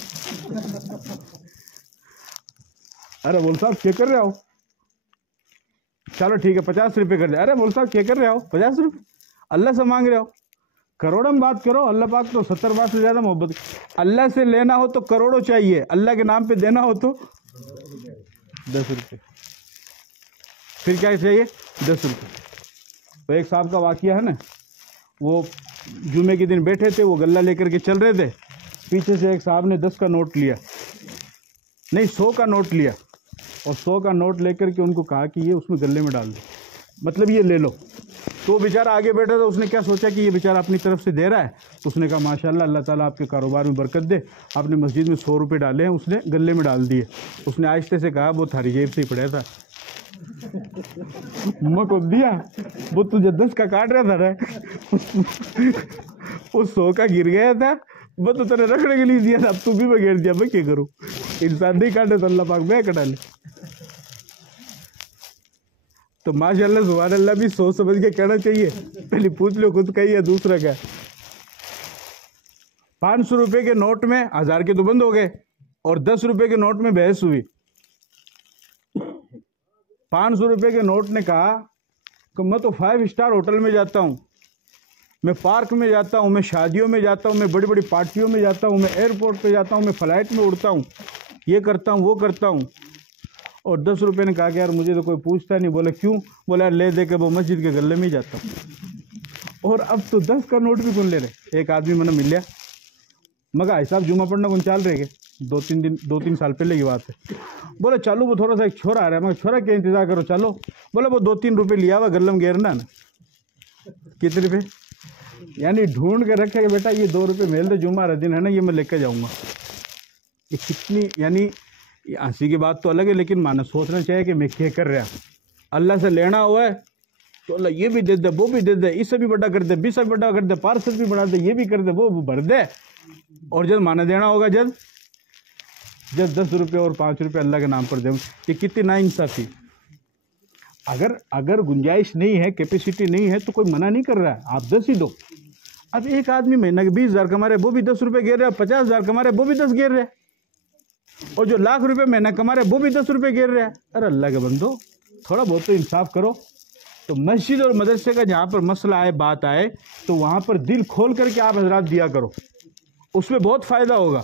ارے بول صاحب کیا کر رہے ہو؟ چلو ٹھیک ہے 50 روپے کر دے۔ ارے بول صاحب کیا کر رہے ہو؟ 50 روپے اللہ سے مانگ رہے ہو؟ کروڑوں میں بات کرو، اللہ پاک تو 70 بار سے زیادہ محبت، اللہ سے لینا ہو تو کروڑوں چاہیے، اللہ کے نام پہ دینا ہو تو 10 روپے، پھر کیا چاہیے؟ 10 روپے۔ تو ایک صاحب کا واقعہ ہے نا، وہ جمعے کے دن بیٹھے تھے، وہ غلہ لے کر کے چل رہے تھے، پیچھے سے ایک صاحب نے 10 کا نوٹ لیا، نہیں 100 کا نوٹ لیا، اور 100 کا نوٹ لے کر کے ان کو کہا کہ یہ اس میں گلے میں ڈال دو، مطلب یہ لے لو۔ تو وہ بیچارہ آگے بیٹھا تھا، اس نے کیا سوچا کہ یہ بیچارہ اپنی طرف سے دے رہا ہے، تو اس نے کہا ماشاءاللہ اللہ تعالیٰ آپ کے کاروبار میں برکت دے، آپ نے مسجد میں 100 روپے ڈالے ہیں، اس نے گلے میں ڈال دیے۔ اس نے آہستہ سے کہا وہ تھاری جیب سے ہی پڑا تھا، میں کو دیا، وہ تجھے 10 کا کاٹ رہا تھا، وہ 100 کا گر گیا تھا، وہ تو تیرے رکھنے کے لیے دیا تھا، اب تو بھی میں گھیر دیا، میں کیا کروں؟ انسان نہیں کاٹے تو اللہ پاک میں کٹا لے۔ تو ماشاءاللہ سبحان اللہ بھی سوچ سمجھ کے کہنا چاہیے، پہلے پوچھ لو خود کا ہی ہے دوسرا کا۔ 500 روپے کے نوٹ میں 1000 کے تو بند ہو گئے، اور 10 روپے کے نوٹ میں بحث ہوئی۔ 500 روپے کے نوٹ نے کہا کہ میں تو 5 اسٹار ہوٹل میں جاتا ہوں، میں پارک میں جاتا ہوں، میں شادیوں میں جاتا ہوں، میں بڑی بڑی پارٹیوں میں جاتا ہوں، میں ایئرپورٹ پہ جاتا ہوں، میں فلائٹ میں اڑتا ہوں، یہ کرتا ہوں وہ کرتا ہوں۔ اور 10 روپے نے کہا کہ یار مجھے تو کوئی پوچھتا نہیں۔ بولے کیوں؟ بولا یار لے دے کے وہ مسجد کے گلے میں ہی جاتا ہوں۔ اور اب تو 10 کا نوٹ بھی کون لے رہے؟ ایک آدمی میں نے مل لیا، مگر بھائی صاحب جمعہ پڑھنا کون چال رہے گے، 2-3 سال پہلے کی بات ہے۔ بولے چالو وہ تھوڑا سا ایک چھوڑا آ رہا ہے، مگر چھوڑا کیا انتظار کرو چلو۔ بولے وہ 2-3 روپے لیا ہوا گلم گیرنا نا، کتنے روپے؟ یعنی ڈھونڈ کے رکھے کہ بیٹا یہ 2 روپے میل دے، جمعہ دن ہے نا، یہ میں لے کے جاؤں گا۔ یہ کتنی، یعنی ہنسی کی بات تو الگ ہے، لیکن مانا سوچنا چاہیے کہ میں کیا کر رہا، اللہ سے لینا ہوا ہے تو اللہ یہ بھی دے دے، وہ بھی دے دے، اس سے بھی بڑا کر دے، 20 سے بڑا کر دے، پارسل بھی بڑھا دے، یہ بھی کر دے، وہ بھر دے۔ اور جب مانا دینا ہوگا، جب 10 روپے اور 5 روپے اللہ کے نام پر دے، یہ کتنی نا انصافی۔ اگر گنجائش نہیں ہے، کیپیسٹی نہیں ہے تو کوئی منع نہیں کر رہا ہے، آپ 10 ہی دو۔ اب ایک آدمی مہینہ کے 20,000 کما رہے وہ بھی 10 روپے گر رہے, 50,000 کما رہے وہ بھی 10 گر رہے, اور جو لاکھ روپے مہینہ کما رہے وہ بھی 10 روپے گر رہے. ارے اللہ کے بندو, تھوڑا بہت تو انصاف کرو. تو مسجد اور مدرسے کا جہاں پر مسئلہ آئے, بات آئے, تو وہاں پر دل کھول کر کے آپ حضرات دیا کرو, اس میں بہت فائدہ ہوگا.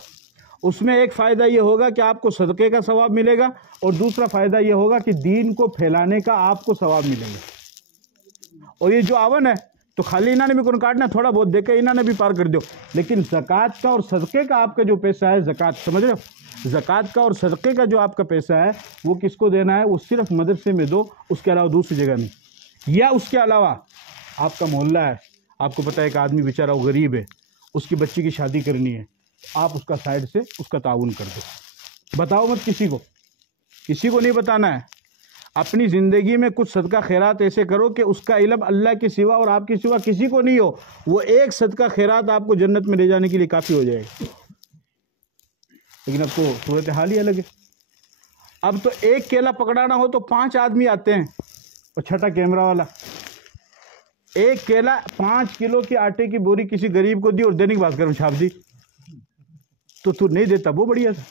اس میں ایک فائدہ یہ ہوگا کہ آپ کو صدقے کا ثواب ملے گا, اور دوسرا فائدہ یہ ہوگا کہ دین کو پھیلانے کا آپ کو ثواب ملے گا. اور یہ جو آون ہے تو خالی انہوں نے بھی کون کاٹنا, تھوڑا بہت دے کے انہوں نے بھی پار کر دو. لیکن زکوٰۃ کا اور صدقے کا آپ کا جو پیسہ ہے, زکوٰۃ سمجھ رہے ہو, زکوٰۃ کا اور صدقے کا جو آپ کا پیسہ ہے وہ کس کو دینا ہے؟ وہ صرف مدرسے میں دو, اس کے علاوہ دوسری جگہ نہیں. یا اس کے علاوہ آپ کا محلہ ہے, آپ کو پتہ ہے ایک آدمی بیچارہ وہ غریب ہے, اس کی بچی کی شادی کرنی ہے, آپ اس کا سائڈ سے اس کا تعاون کر دو. بتاؤ مت کسی کو, کسی کو نہیں بتانا ہے. اپنی زندگی میں کچھ صدقہ خیرات ایسے کرو کہ اس کا علم اللہ کے سوا اور آپ کے سوا کسی کو نہیں ہو. وہ ایک صدقہ خیرات آپ کو جنت میں لے جانے کے لیے کافی ہو جائے گا. لیکن اب تو صورتحال ہی الگ ہے. اب تو ایک کیلا پکڑانا ہو تو 5 آدمی آتے ہیں, اور چھٹا کیمرہ والا. ایک کیلا 5 کلو کی آٹے کی بوری کسی غریب کو دی اور دینک بھاسکر میں چھاپ دی, تو نہیں دیتا, وہ بڑھیا تھا.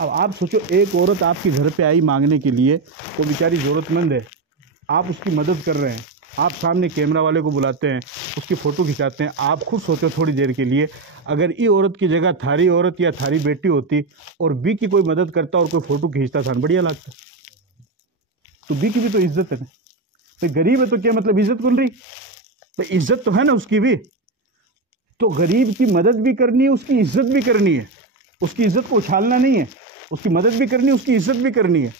اب آپ سوچو, ایک عورت آپ کے گھر پہ آئی مانگنے کے لیے, وہ بیچاری ضرورت مند ہے, آپ اس کی مدد کر رہے ہیں, آپ سامنے کیمرہ والے کو بلاتے ہیں, اس کی فوٹو کھنچاتے ہیں. آپ خود سوچو تھوڑی دیر کے لیے, اگر ای عورت کی جگہ تھاری عورت یا تھاری بیٹی ہوتی اور بی کی کوئی مدد کرتا اور کوئی فوٹو کھینچتا تھا, بڑھیا لگتا. تو بی کی بھی تو عزت ہے نا. تو غریب ہے تو کیا مطلب عزت کن رہی, تو عزت تو ہے نا اس کی بھی. تو غریب کی مدد بھی کرنی ہے, اس کی عزت بھی کرنی ہے. اس کی عزت کو اچھالنا نہیں ہے, اس کی مدد بھی کرنی ہے, اس کی عزت بھی کرنی ہے.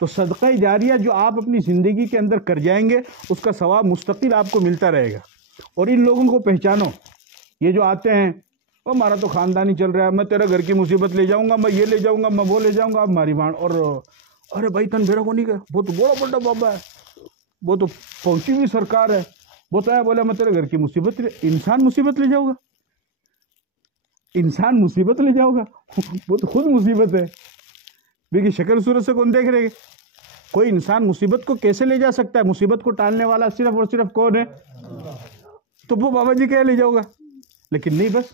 تو صدقہ جاریہ جو آپ اپنی زندگی کے اندر کر جائیں گے, اس کا ثواب مستقل آپ کو ملتا رہے گا. اور ان لوگوں کو پہچانو, یہ جو آتے ہیں, وہ ہمارا تو خاندانی چل رہا ہے, میں تیرے گھر کی مصیبت لے جاؤں گا, میں یہ لے جاؤں گا, میں وہ لے جاؤں گا, اب ہماری بان. اور ارے بھائی تن میرا کو نہیں گیا, وہ تو بڑا بڑا بابا ہے, وہ تو پہنچی ہوئی سرکار ہے, وہ تو ہے بولا میں تیرے گھر کی مصیبت لے. انسان مصیبت لے جاؤ گا, انسان مصیبت لے جاؤ گا, وہ تو خود مصیبت ہے. دیکھیے شکل صورت سے کون دیکھ رہے گا؟ کوئی انسان مصیبت کو کیسے لے جا سکتا ہے؟ مصیبت کو ٹالنے والا صرف اور صرف کون ہے؟ تو وہ بابا جی کیا لے جاؤ گا؟ لیکن نہیں, بس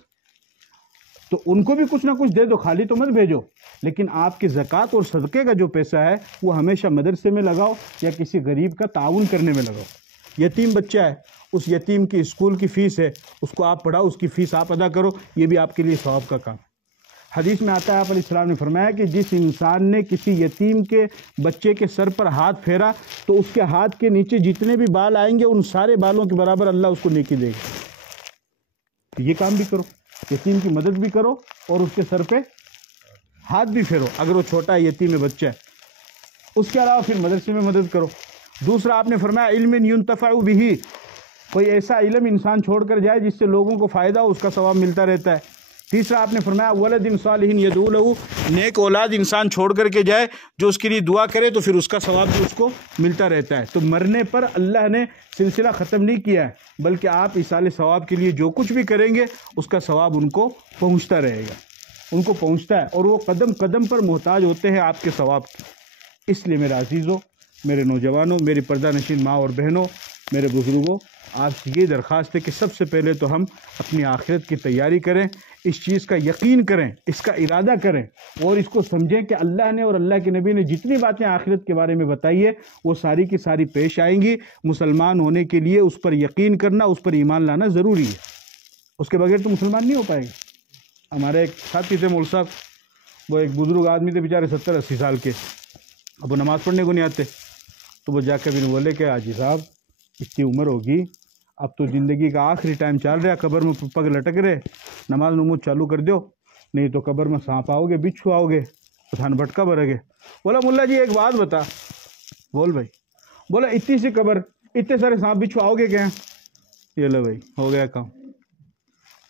تو ان کو بھی کچھ نہ کچھ دے دو, خالی تو مت بھیجو. لیکن آپ کی زکوٰۃ اور صدقے کا جو پیسہ ہے وہ ہمیشہ مدرسے میں لگاؤ یا کسی غریب کا تعاون کرنے میں لگاؤ. یتیم بچہ ہے, اس یتیم کی اسکول کی فیس ہے, اس کو آپ پڑھاؤ, اس کی فیس آپ ادا کرو, یہ بھی آپ کے لیے ثواب کا کام. حدیث میں آتا ہے, آپ علیہ السلام نے فرمایا کہ جس انسان نے کسی یتیم کے بچے کے سر پر ہاتھ پھیرا تو اس کے ہاتھ کے نیچے جتنے بھی بال آئیں گے ان سارے بالوں کے برابر اللہ اس کو نیکی دے گا. تو یہ کام بھی کرو, یتیم کی مدد بھی کرو اور اس کے سر پہ ہاتھ بھی پھیرو اگر وہ چھوٹا یتیم بچہ ہے. اس کے علاوہ پھر مدرسے میں مدد کرو. دوسرا آپ نے فرمایا علم ينتفع به, کوئی ایسا علم انسان چھوڑ کر جائے جس سے لوگوں کو فائدہ ہو, اس کا ثواب ملتا رہتا ہے. تیسرا آپ نے فرمایا ولد صالح يدعو له, نیک اولاد انسان چھوڑ کر کے جائے جو اس کے لیے دعا کرے تو پھر اس کا ثواب بھی اس کو ملتا رہتا ہے. تو مرنے پر اللہ نے سلسلہ ختم نہیں کیا ہے, بلکہ آپ ایصال ثواب کے لیے جو کچھ بھی کریں گے اس کا ثواب ان کو پہنچتا رہے گا, ان کو پہنچتا ہے, اور وہ قدم قدم پر محتاج ہوتے ہیں آپ کے ثواب کی. اس لیے میرے عزیزوں, میرے نوجوانوں, میری پردہ نشین ماں اور بہنوں, میرے بزرگوں, آپ سے یہ درخواست ہے کہ سب سے پہلے تو ہم اپنی آخرت کی تیاری کریں, اس چیز کا یقین کریں, اس کا ارادہ کریں, اور اس کو سمجھیں کہ اللہ نے اور اللہ کے نبی نے جتنی باتیں آخرت کے بارے میں بتائی ہے وہ ساری کی ساری پیش آئیں گی. مسلمان ہونے کے لیے اس پر یقین کرنا, اس پر ایمان لانا ضروری ہے, اس کے بغیر تو مسلمان نہیں ہو پائے گا. ہمارے ایک ساتھی تھے مول صاحب, وہ ایک بزرگ آدمی تھے بیچارے 70-80 سال کے, اب وہ نماز پڑھنے کو نہیں آتے, تو وہ جا کے بھی بولے کہ حاجی صاحب اتنی عمر ہوگی, اب تو زندگی کا آخری ٹائم چل رہا, قبر میں پگ لٹک رہے, نماز نماز چالو کر دو, نہیں تو قبر میں سانپ آؤ گے, بچھو آؤ گے, پتھان بھٹکا بھرے گے. بولا ملا جی ایک بات بتا. بول بھائی. بولا اتنی سی قبر, اتنے سارے سانپ بچھو آؤ گے کیا؟ یہ لو بھائی ہو گیا کام.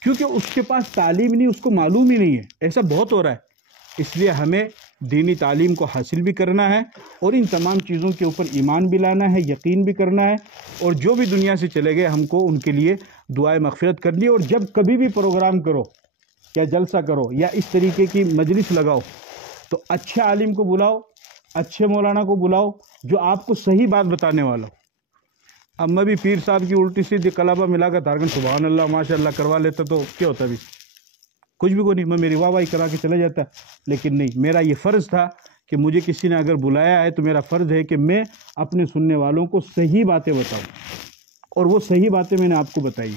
کیونکہ اس کے پاس تعلیم نہیں, اس کو معلوم ہی نہیں ہے. ایسا بہت ہو رہا ہے. اس لیے ہمیں دینی تعلیم کو حاصل بھی کرنا ہے اور ان تمام چیزوں کے اوپر ایمان بھی لانا ہے, یقین بھی کرنا ہے, اور جو بھی دنیا سے چلے گئے ہم کو ان کے لیے دعائے مغفرت کرنی ہے. اور جب کبھی بھی پروگرام کرو یا جلسہ کرو یا اس طریقے کی مجلس لگاؤ تو اچھے عالم کو بلاؤ, اچھے مولانا کو بلاؤ جو آپ کو صحیح بات بتانے والا ہو. اب میں بھی پیر صاحب کی الٹی سیدھی کلابہ ملا کر دھارکن سبحان اللہ ماشاء اللہ کروا لیتا تو کیا ہوتا بھی؟ کچھ بھی کوئی نہیں، میں میری واہ واہی کرا کے چلا جاتا. لیکن نہیں، میرا یہ فرض تھا کہ مجھے کسی نے اگر بلایا ہے تو میرا فرض ہے کہ میں اپنے سننے والوں کو صحیح باتیں بتاؤں، اور وہ صحیح باتیں میں نے آپ کو بتائی،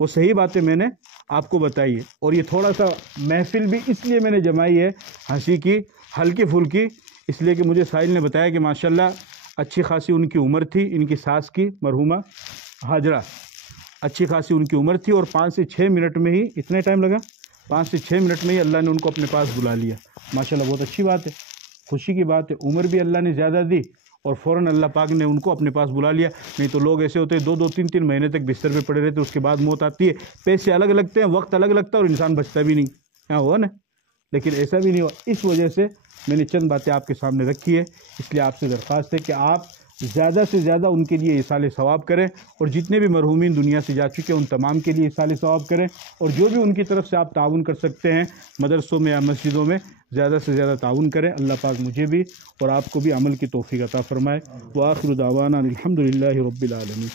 وہ صحیح باتیں میں نے آپ کو بتائی ہے. اور یہ تھوڑا سا محفل بھی اس لیے میں نے جمائی ہے ہنسی کی، ہلکی پھلکی، اس لیے کہ مجھے ساحل نے بتایا کہ ماشاءاللہ اچھی خاصی ان کی عمر تھی، ان کی ساس کی مرحومہ ہاجرہ، اچھی خاصی ان کی عمر تھی، اور 5 سے 6 منٹ میں ہی، اتنے ٹائم لگا 5 سے 6 منٹ میں ہی اللہ نے ان کو اپنے پاس بلا لیا. ماشاءاللہ بہت اچھی بات ہے، خوشی کی بات ہے. عمر بھی اللہ نے زیادہ دی اور فوراً اللہ پاک نے ان کو اپنے پاس بلا لیا. نہیں تو لوگ ایسے ہوتے ہیں 2 3 مہینے تک بستر پہ پڑے رہتے، اس کے بعد موت آتی ہے، پیسے الگ لگتے ہیں، وقت الگ لگتا ہے، اور انسان بچتا بھی نہیں. ہاں ہوا نا، لیکن ایسا بھی نہیں ہوا. اس وجہ سے میں نے چند باتیں آپ کے سامنے رکھی ہے. اس لیے آپ سے درخواست ہے کہ آپ زیادہ سے زیادہ ان کے لیے ایصال ثواب کریں، اور جتنے بھی مرحومین دنیا سے جا چکے ہیں ان تمام کے لیے ایصال ثواب کریں. اور جو بھی ان کی طرف سے آپ تعاون کر سکتے ہیں مدرسوں میں یا مسجدوں میں، زیادہ سے زیادہ تعاون کریں. اللہ پاک مجھے بھی اور آپ کو بھی عمل کی توفیق عطا فرمائے. وآخر دعوانا الحمدللہ رب العالمین.